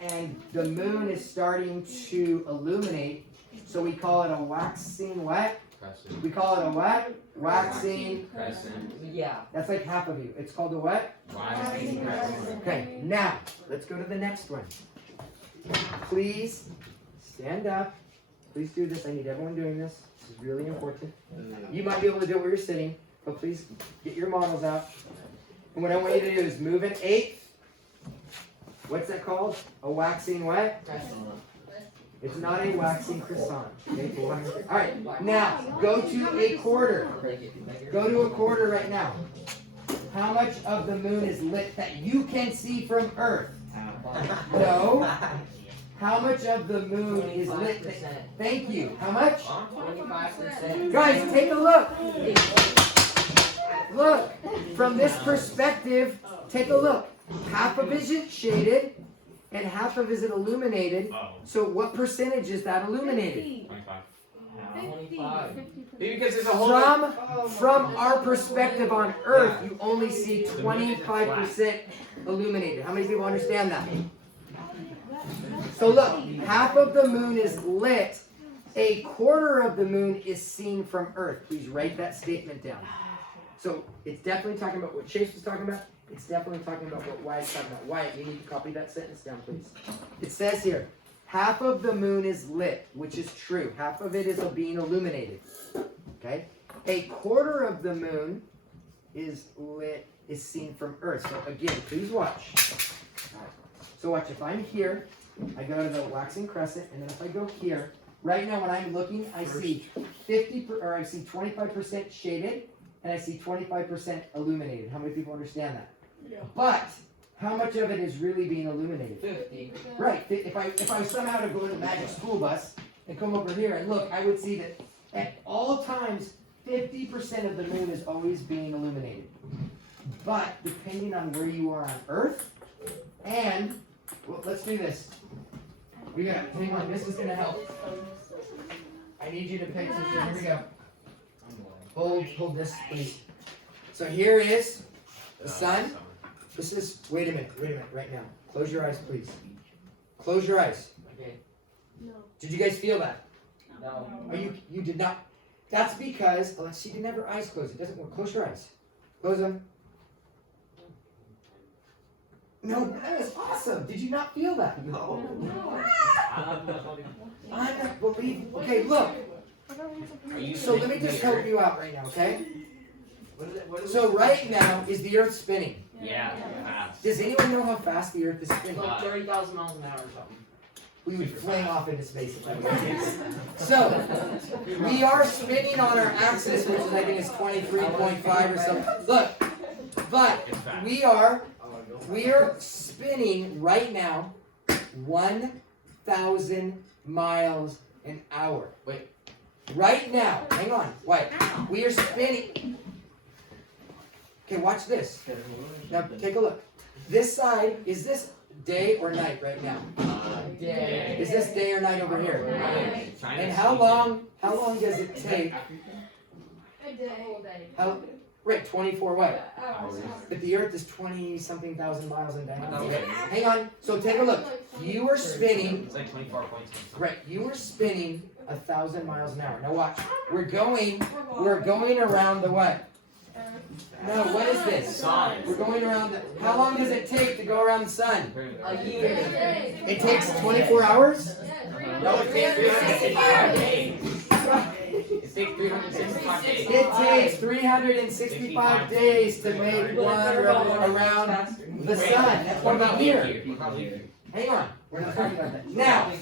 and the moon is starting to illuminate. So we call it a waxing what? Crescent. We call it a what? Waxing. Crescent. Yeah. That's like half of you. It's called a what? Waxing crescent. Okay, now let's go to the next one. Please stand up. Please do this. I need everyone doing this. This is really important. You might be able to do it where you're sitting, but please get your models out. And what I want you to do is move an eighth. What's that called? A waxing what? It's not a waxing croissant. Okay? All right, now go to a quarter. Go to a quarter right now. How much of the moon is lit that you can see from Earth? No. How much of the moon is lit? Thank you. How much? 25%. Guys, take a look. Look, from this perspective, take a look. Half of it is shaded, and half of it is illuminated. So what percentage is that illuminated? 25. Maybe because there's a whole From our perspective on Earth, you only see 25% illuminated. How many people understand that? So look, half of the moon is lit. A quarter of the moon is seen from Earth. Please write that statement down. So it's definitely talking about what Chase was talking about. It's definitely talking about what Wyatt's talking about. Wyatt, you need to copy that sentence down, please. It says here, half of the moon is lit, which is true. Half of it is being illuminated. Okay? A quarter of the moon is lit, is seen from Earth. So again, please watch. So watch, if I'm here, I go to the waxing crescent, and then if I go here, right now when I'm looking, I see 25% shaded, and I see 25% illuminated. How many people understand that? Yeah. But how much of it is really being illuminated? 50. Right. If I was somehow to go in the magic school bus and come over here and look, I would see that at all times 50% of the moon is always being illuminated. But depending on where you are on Earth, and well, let's do this. We got, hang on, this is gonna help. I need you to pay attention. Here we go. Hold this, please. So here is the sun. This is, wait a minute, right now. Close your eyes, please. Close your eyes. Okay. No. Did you guys feel that? No. Oh, you did not. That's because, she didn't have her eyes closed. It doesn't work. Close your eyes. Close them. No, that was awesome. Did you not feel that? No. I'm not believing. Okay, look. So let me just help you out right now, okay? So right now, is the Earth spinning? Yeah. Does anyone know how fast the Earth is spinning? Like 30,000 miles an hour or something. we would fling off into space if that was the case. So, we are spinning on our axis, which is, I think is 23.5 or something. Look, but we are spinning right now 1,000 miles an hour. Wait. Right now, hang on, wait. We are spinning. Okay, watch this. Now, take a look. This side, is this day or night right now? Day. Is this day or night over here? Night. And how long does it take? A day. Right, 24 what? Hours. But the Earth is 20-something thousand miles in diameter. Hang on, so take a look. You are spinning. It's like 24 points. Right, you are spinning 1,000 miles an hour. Now watch. We're going around the what? No, what is this? Sun. We're going around the, how long does it take to go around the sun? A year. It takes 24 hours? No, it takes 365 days. It takes 365 days. It takes 365 days to make one around the sun. That's What one about year. leap year? What about leap year? Hang on, we're not talking about that. Now,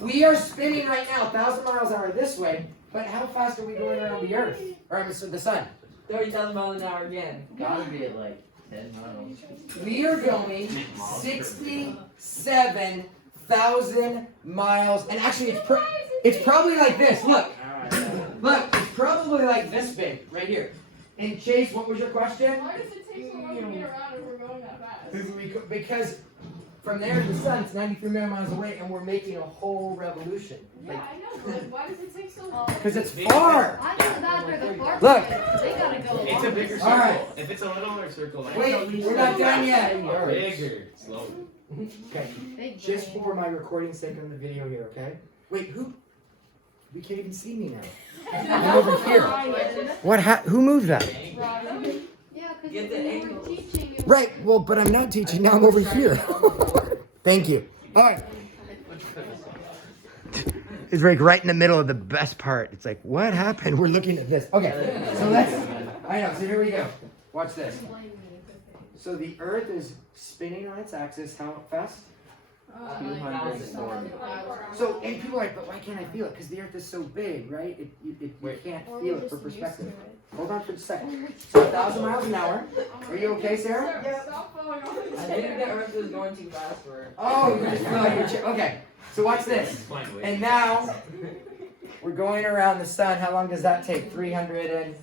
we are spinning right now 1,000 miles an hour this way, but how fast are we going around the Earth? Or the sun? 30,000 miles an hour again. Gotta be at like 10 miles. We are going 67,000 miles, and actually it's probably like this. Look, it's probably like this big right here. And Chase, what was your question? Why does it take so long to get around if we're going that fast? Because from there to the sun, it's 93 million miles away, and we're making a whole revolution. Yeah, I know, but why does it take so long? Because it's far. I know that they're the far Look. They gotta go It's a bigger circle. All right. If it's a littler circle, like Wait, we're not done yet. bigger, slower. Okay, just for my recording sake on the video here, okay? Wait, who? We can't even see me now. I'm over here. What? Who moved that? Yeah, because Get the you angle. were teaching. Right. Well, but I'm not teaching now. I'm over here. Thank you. All right. It's like right in the middle of the best part. It's like, what happened? We're looking at this. Okay, so I know, so here we go. Watch this. So the Earth is spinning on its axis, how fast? 240. So, and people are like, but why can't I feel it? Because the Earth is so big, right? You can't feel it for perspective. Hold on for a second. So 1,000 miles an hour. Are you okay, Sarah? Stop falling off the I chair. think the Earth is going too fast for it. Oh, you just feel like you're okay. So watch this. And now, we're going around the sun. How long does that take? 65 days.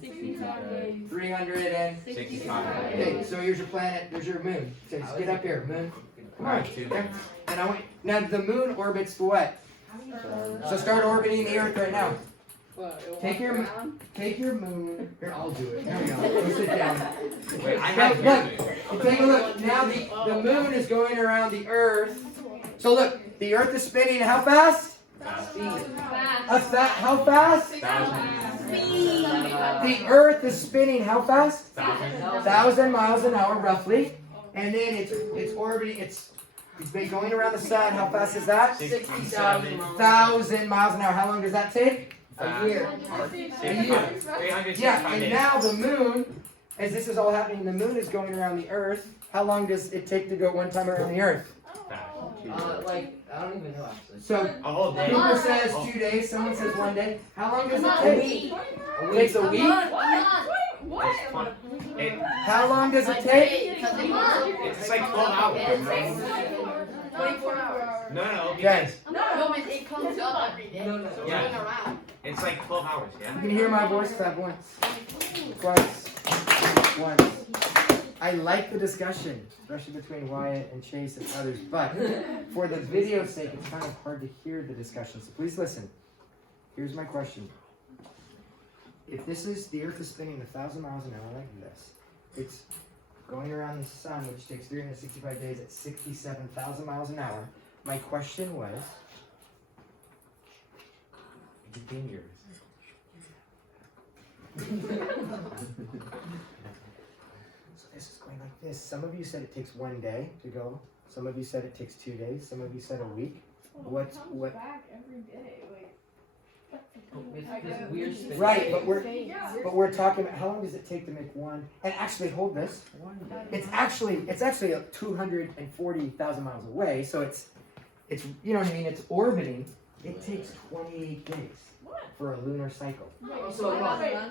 65. Okay, so here's your planet, there's your moon. So just get up here, moon. Come on. Okay. And I want now the moon orbits to what? So start orbiting the Earth right now. Take your moon. Here, I'll do it. There we go. Go sit down. Wait, I Now, have look. Take a look. Now the moon is going around the Earth. So look, the Earth is spinning. How fast? How fast? The Earth is spinning. How fast? 1,000 miles an hour, roughly. And then it's orbiting. It's going around the sun. How fast is that? 1,000 miles an hour. How long does that take? A year. Yeah, and now the moon, as this is all happening, the moon is going around the Earth. How long does it take to go one time around the Earth? Like, I don't even know actually. So, A whole day. Cooper says 2 days, someone says 1 day. How long does it take? It takes a week? How long does it take? It's like 12 hours. 24 hours. No. Okay, No, it comes up every day. Yeah. It's like 12 hours, you yeah? can hear my voice clap once. Twice. I like the discussion, especially between Wyatt and Chase and others, but for the video's sake, it's kind of hard to hear the discussion, so please listen. Here's my question. If this is, the Earth is spinning 1,000 miles an hour like this, it's going around the sun, which takes 365 days at 67,000 miles an hour. My question was, so this is going like this. Some of you said it takes 1 day to go. Some of you said it takes 2 days. Some of you said a week. What? Back every day. Because we're spinning. Right, but we're talking about how long does it take to make one? And actually, hold this. It's actually 240,000 miles away. So it's it's, you know what I mean, it's orbiting, it takes 28 days for a lunar cycle.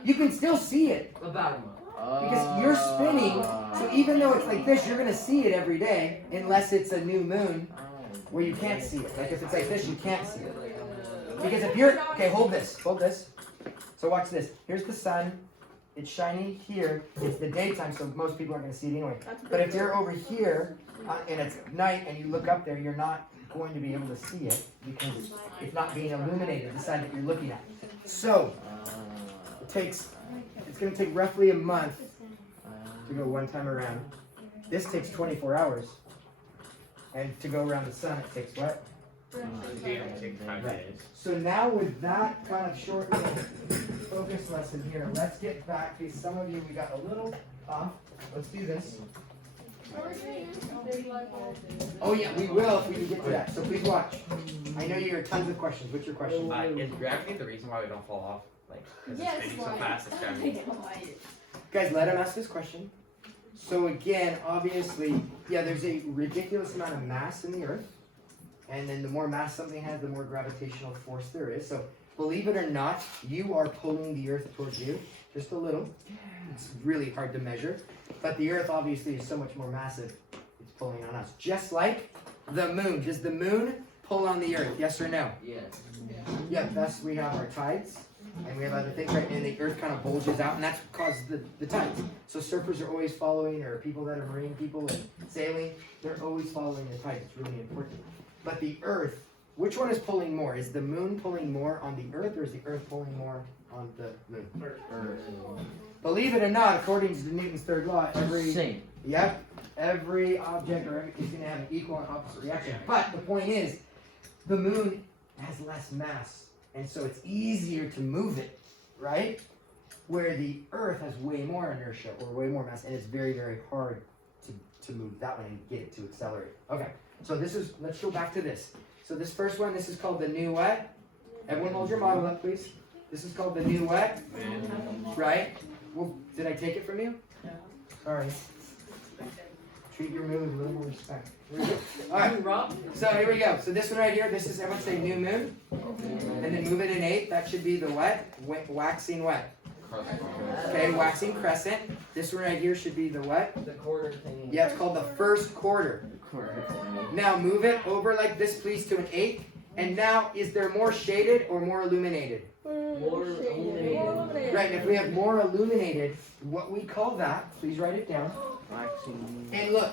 You can still see it About a month. because you're spinning, so even though it's like this, you're gonna see it every day unless it's a new moon where you can't see it. Like if it's like this, you can't see it. Because if you're, okay, hold this. So watch this. Here's the sun. It's shining here. It's the daytime, so most people aren't going to see it anyway. But if you're over here and it's night and you look up there, you're not going to be able to see it because it's not being illuminated, the side that you're looking at. So it's going to take roughly a month to go one time around. This takes 24 hours. And to go around the sun, it takes what? Right. So now with that kind of short focus lesson here, let's get back to some of you. We got a little off. Let's do this. Oh yeah, we will if we can get to that. So please watch. I know you have tons of questions. What's your question? Is gravity the reason why we don't fall off? Like, because it's spinning so fast, it's gravity. Guys, let him ask this question. So again, obviously, yeah, there's a ridiculous amount of mass in the Earth. And then the more mass something has, the more gravitational force there is. So believe it or not, you are pulling the Earth towards you, just a little. It's really hard to measure. But the Earth obviously is so much more massive, it's pulling on us. Just like the moon. Does the moon pull on the Earth, yes or no? Yes. Yeah, thus we have our tides. And we have other things, right? And the Earth kind of bulges out, and that's what causes the tides. So surfers are always following, or people that are marine people and sailing, they're always following the tides. It's really important. But the Earth, which one is pulling more? Is the moon pulling more on the Earth, or is the Earth pulling more on the moon? Earth. Believe it or not, according to Newton's third law, every object or everything is going to have an equal and opposite reaction. But the point is, the moon has less mass, and so it's easier to move it, right? Where the Earth has way more inertia or way more mass, and it's very, very hard to move that one and get it to accelerate. Okay. So let's go back to this. So this first one, this is called the new what? Everyone hold your model up, please. This is called the new what? Right? Well, did I take it from you? Yeah. Sorry. Treat your moon with a little more respect. All right. So here we go. So this one right here, this is, everyone say new moon. And then move it in 8. That should be the what? Waxing what? Okay, waxing crescent. This one right here should be the what? The quarter thing. Yeah, it's called the first quarter. Now move it over like this, please, to an 8. And now, is there more shaded or more illuminated? More illuminated. Right, and if we have more illuminated, what we call that, please write it down. And look,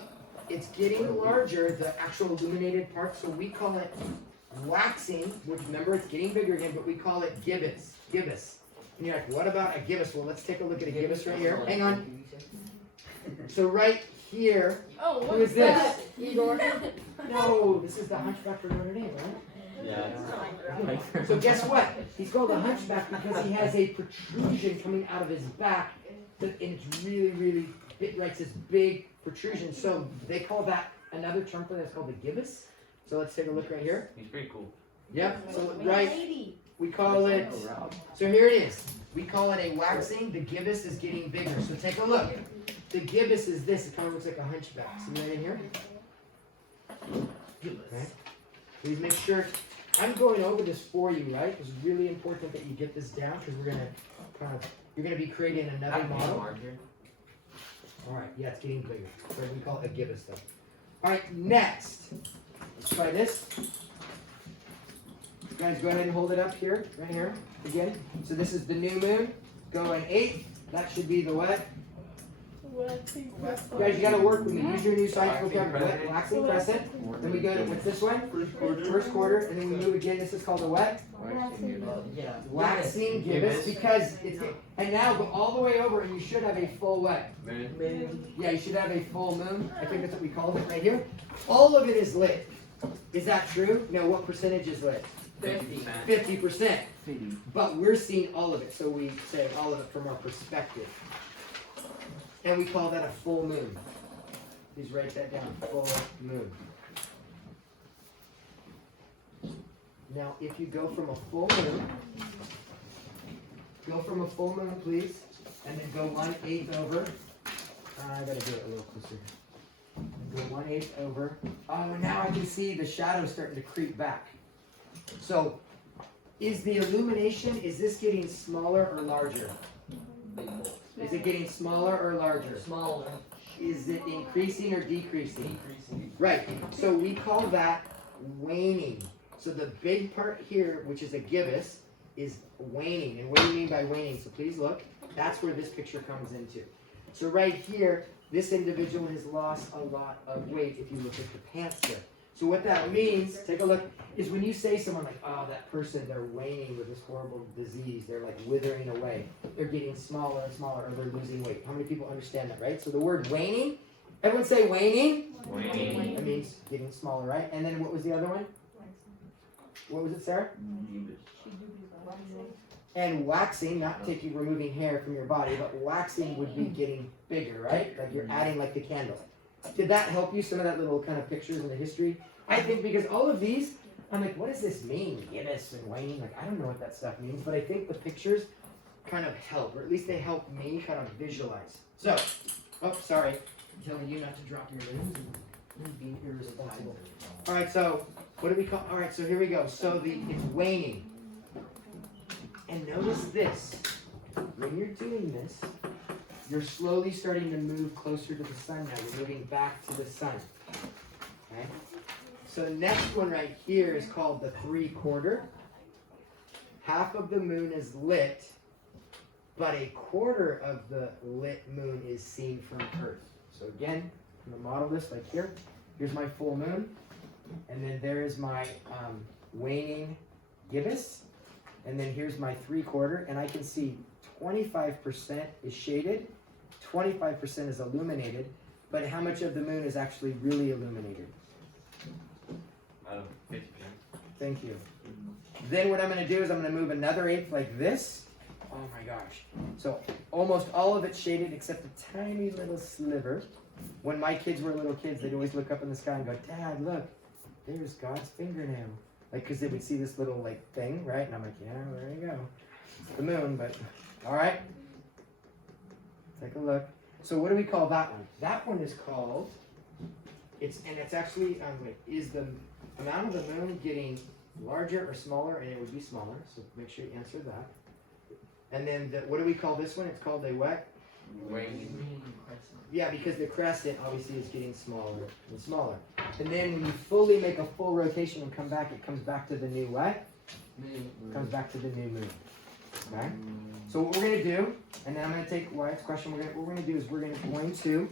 it's getting larger, the actual illuminated part, so we call it waxing, which remember it's getting bigger again, but we call it gibbous. Gibbous. And you're like, what about a gibbous? Well, let's take a look at a gibbous right here. Hang on. So right here, who is this? Igor. No, this is the Hunchback from Notre Dame, right? Yeah. So guess what? He's called a hunchback because he has a protrusion coming out of his back, and it's really, really big, right? It's this big protrusion. So they call that, another term for that is called the gibbous. So let's take a look right here. He's pretty cool. Yep. So right, we call it. So here it is. We call it a waxing. The gibbous is getting bigger. So take a look. The gibbous is this. It kind of looks like a hunchback. See that in here? Okay. Please make sure. I'm going over this for you, right? It's really important that you get this down because we're gonna you're gonna be creating another model. All right. Yeah, it's getting bigger. So we call it a gibbous though. All right. Next, let's try this. Guys, go ahead and hold it up here, right here, again. So this is the new moon. Go in 8. That should be the what? Guys, you gotta work with me. Use your new science vocabulary. Waxing crescent. Then we go to, what's this one? First quarter. And then we move again. This is called the what? Waxing gibbous. Because it's, and now go all the way over and you should have a full what? Moon. Yeah, you should have a full moon. I think that's what we called it right here. All of it is lit. Is that true? No, what percentage is lit? 50%. But we're seeing all of it, so we say all of it from our perspective. And we call that a full moon. Please write that down, full moon. Now, if you go from a full moon, please, and then go 1/8 over. I gotta do it a little closer. Go 1/8 over. Oh, now I can see the shadow starting to creep back. So, is the illumination, is this getting smaller or larger? Is it getting smaller or larger? Smaller. Is it increasing or decreasing? Decreasing. Right. So we call that waning. So the big part here, which is a gibbous, is waning. And what do you mean by waning? So please look. That's where this picture comes into. So right here, this individual has lost a lot of weight if you look at the pants there. So what that means, take a look, is when you say someone like, oh, that person, they're waning with this horrible disease, they're like withering away, they're getting smaller and smaller, or they're losing weight. How many people understand that, right? So the word waning, everyone say waning. Waning. That means getting smaller, right? And then what was the other one? What was it, Sarah? And waxing, not taking, removing hair from your body, but waxing would be getting bigger, right? Like you're adding like the candle. Did that help you, some of that little kind of pictures in the history? I think because all of these, I'm like, what does this mean? Gibbous and waning, like I don't know what that stuff means, but I think the pictures kind of help, or at least they help me kind of visualize. So, oh, sorry, I'm telling you not to drop your limbs and being irresponsible. All right, so what do we call? All right, so here we go. So it's waning. And notice this, when you're doing this, you're slowly starting to move closer to the sun now. You're moving back to the sun. Okay? So the next one right here is called the 3/4. Half of the moon is lit, but 1/4 of the lit moon is seen from Earth. So again, I'm going to model this like here. Here's my full moon. And then there is my waning gibbous. And then here's my 3/4, and I can see 25% is shaded, 25% is illuminated, but how much of the moon is actually really illuminated? 50%. Thank you. Then what I'm going to do is I'm going to move another 1/8 like this. Oh my gosh. So almost all of it's shaded except a tiny little sliver. When my kids were little kids, they'd always look up in the sky and go, Dad, look, there's God's fingernail. Like, because they would see this little, like, thing, right? And I'm like, yeah, there you go. It's the moon, but, all right. Take a look. So what do we call that one? That one is called, it's actually, wait, is the amount of the moon getting larger or smaller? And it would be smaller, so make sure you answer that. And then, what do we call this one? It's called a what? Waning. Yeah, because the crescent obviously is getting smaller and smaller. And then when you fully make a full rotation and come back, it comes back to the new what? Moon. Comes back to the new moon. Okay? So what we're going to do, and then I'm going to take Wyatt's question, what we're going to do is we're going to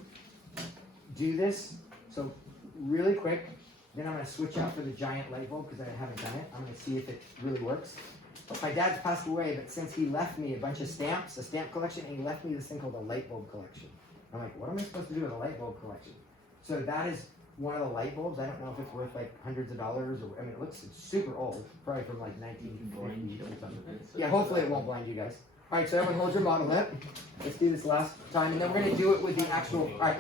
do this. So really quick, then I'm going to switch out for the giant light bulb because I haven't done it. I'm going to see if it really works. My dad's passed away, but since he left me a bunch of stamps, a stamp collection, and he left me this thing called a light bulb collection. I'm like, what am I supposed to do with a light bulb collection? So that is one of the light bulbs. I don't know if it's worth like hundreds of dollars, or I mean, it's super old, probably from like 1950 or something. Yeah, hopefully it won't blind you guys. All right, so everyone hold your model up. Let's do this last time, and then we're gonna do it with the actual. All right.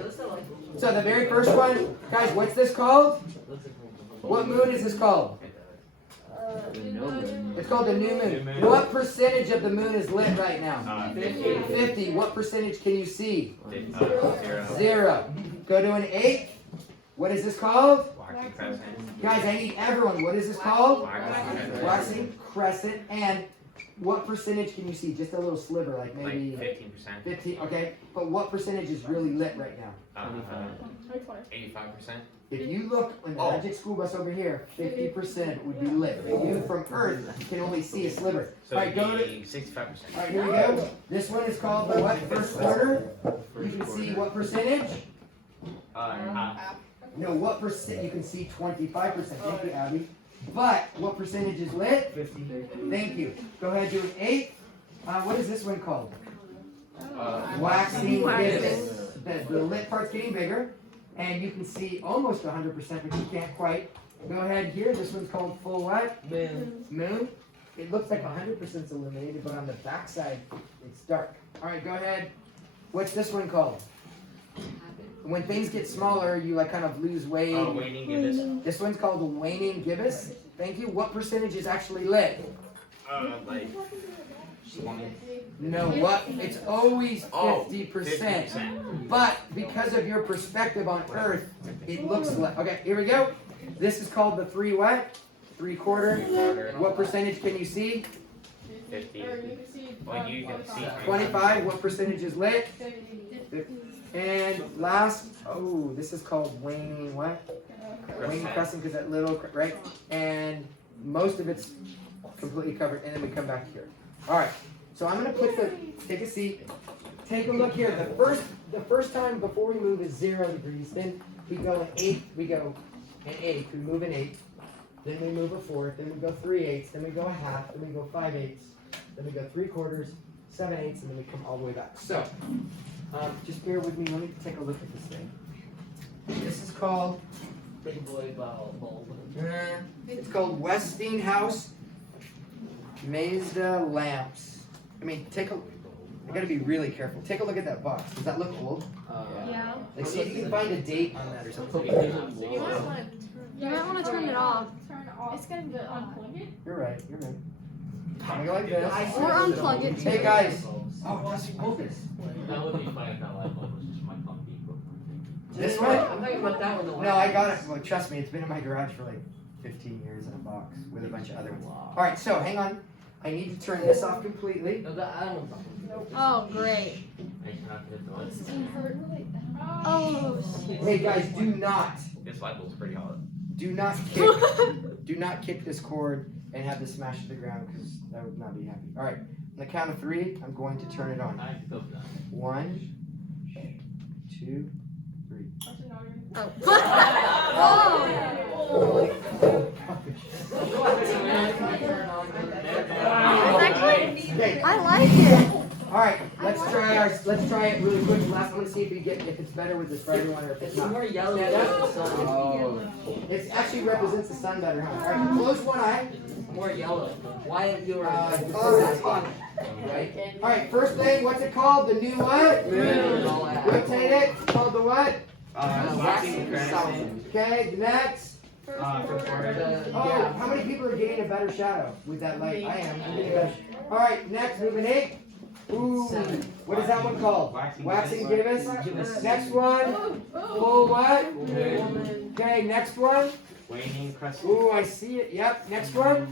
So the very first one, guys, what's this called? What moon is this called? It's called the new moon. What percentage of the moon is lit right now? 50. What percentage can you see? 0. Go to an 8. What is this called? Waxing crescent. Guys, I need everyone. What is this called? Waxing Waxing crescent. And what percentage can you see? Just a little sliver, like maybe Like 15%. 15. Okay. But what percentage is really lit right now? 85%. If you look in the magic school bus over here, 50% would be lit. But you from Earth can only see a sliver. So All right, go to 65%. All right, here we go. This one is called the what? First quarter. You can see what percentage? No, what percent? You can see 25%. Thank you, Abby. But what percentage is lit? 50. Thank you. Go ahead, do an 8. What is this one called? Waxing gibbous. The lit part's getting bigger. And you can see almost 100%, but you can't quite. Go ahead here. This one's called full what? Moon. Moon. It looks like 100% is illuminated, but on the back side, it's dark. All right, go ahead. What's this one called? When things get smaller, you like kind of lose weight. Oh, waning gibbous. This one's called the waning gibbous. Thank you. What percentage is actually lit? Like 20. No, what? It's always 50%. Oh, 50%. But because of your perspective on Earth, it looks like. Okay, here we go. This is called the 3 what? 3/4. What percentage can you see? 50. Well, you can see 25. What percentage is lit? And last, oh, this is called waning what? Waning crescent because that little, right? And most of it's completely covered, and then we come back here. All right. So I'm gonna take a seat. Take a look here. The first time before we move is 0 degrees. Then we go an 8. We go an 8. We move an 8. Then we move a 4th. Then we go 3/8. Then we go a half. Then we go 5/8. Then we go 3/4, 7/8, and then we come all the way back. So just bear with me. Let me take a look at this thing. This is called. Big boy bulb. It's called Westinghouse Mazda lamps. I mean, I gotta be really careful. Take a look at that box. Does that look old? Yeah. Like, see if you can find a date on that or something. You might want to turn it off. It's gonna be unplug it. You're right. You're right. I'm gonna go like this. Or unplug it. Hey guys. Oh, just hold this. That would be fine if that light bulb was just my comfy equipment. This one? I'm talking about that one. No, I got it. Well, trust me, it's been in my garage for like 15 years in a box with a bunch of other ones. All right, so hang on. I need to turn this off completely. No, that I don't. Oh, great. I cannot hit the light. Oh, Hey guys, do not This light bulb's pretty hot. do not kick this cord and have this smash to the ground because I would not be happy. All right, on the count of 3, I'm going to turn it on. I feel that. 1, 2, 3. Okay. I like it. All right, let's try it really quick. Last one to see if it's better with this for everyone or if it's It's not. more yellow than the sun. Oh, it actually represents the sun better, huh? All right, close one eye. More yellow. Why you Right. All right, first thing, what's it called? The new what? Moon. Rotate it. It's called the what? Waxing crescent. Okay, next. Yeah. Oh, how many people are getting a better shadow with that light? I am. I'm getting better. All right, next, moving 8. Ooh, what is that one called? Waxing Gibbous. Next one. Full what? Okay, next one. Waning crescent. Ooh, I see it. Yep. Next one.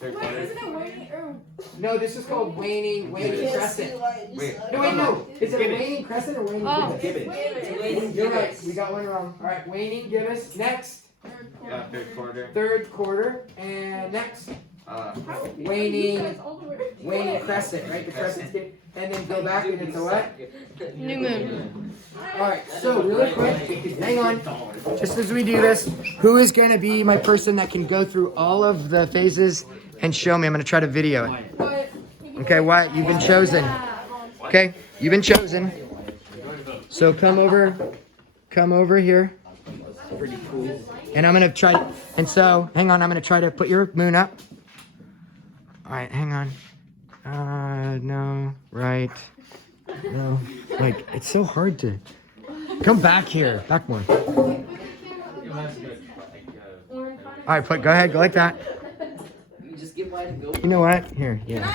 Wait, isn't it waning or? No, this is called waning crescent. Wait. No. Is it a waning crescent or waning Gibbous? Gibbous. You're right. We got one wrong. All right, waning Gibbous. Next. 3rd quarter. 3rd quarter. And next. Waning crescent, right? The crescent's getting, and then go back and it's a what? New moon. Alright, so really quick, hang on. Just as we do this, who is going to be my person that can go through all of the phases and show me? I'm going to try to video it. Okay, what? You've been chosen. Okay, you've been chosen. So come over here. Pretty cool. And I'm going to try, and so, hang on, I'm going to try to put your moon up. Alright, hang on. No, right. No. Like, it's so hard to. Come back here. Back more. Alright, go ahead, go like that. You just get wide and go. You know what? Here, yeah.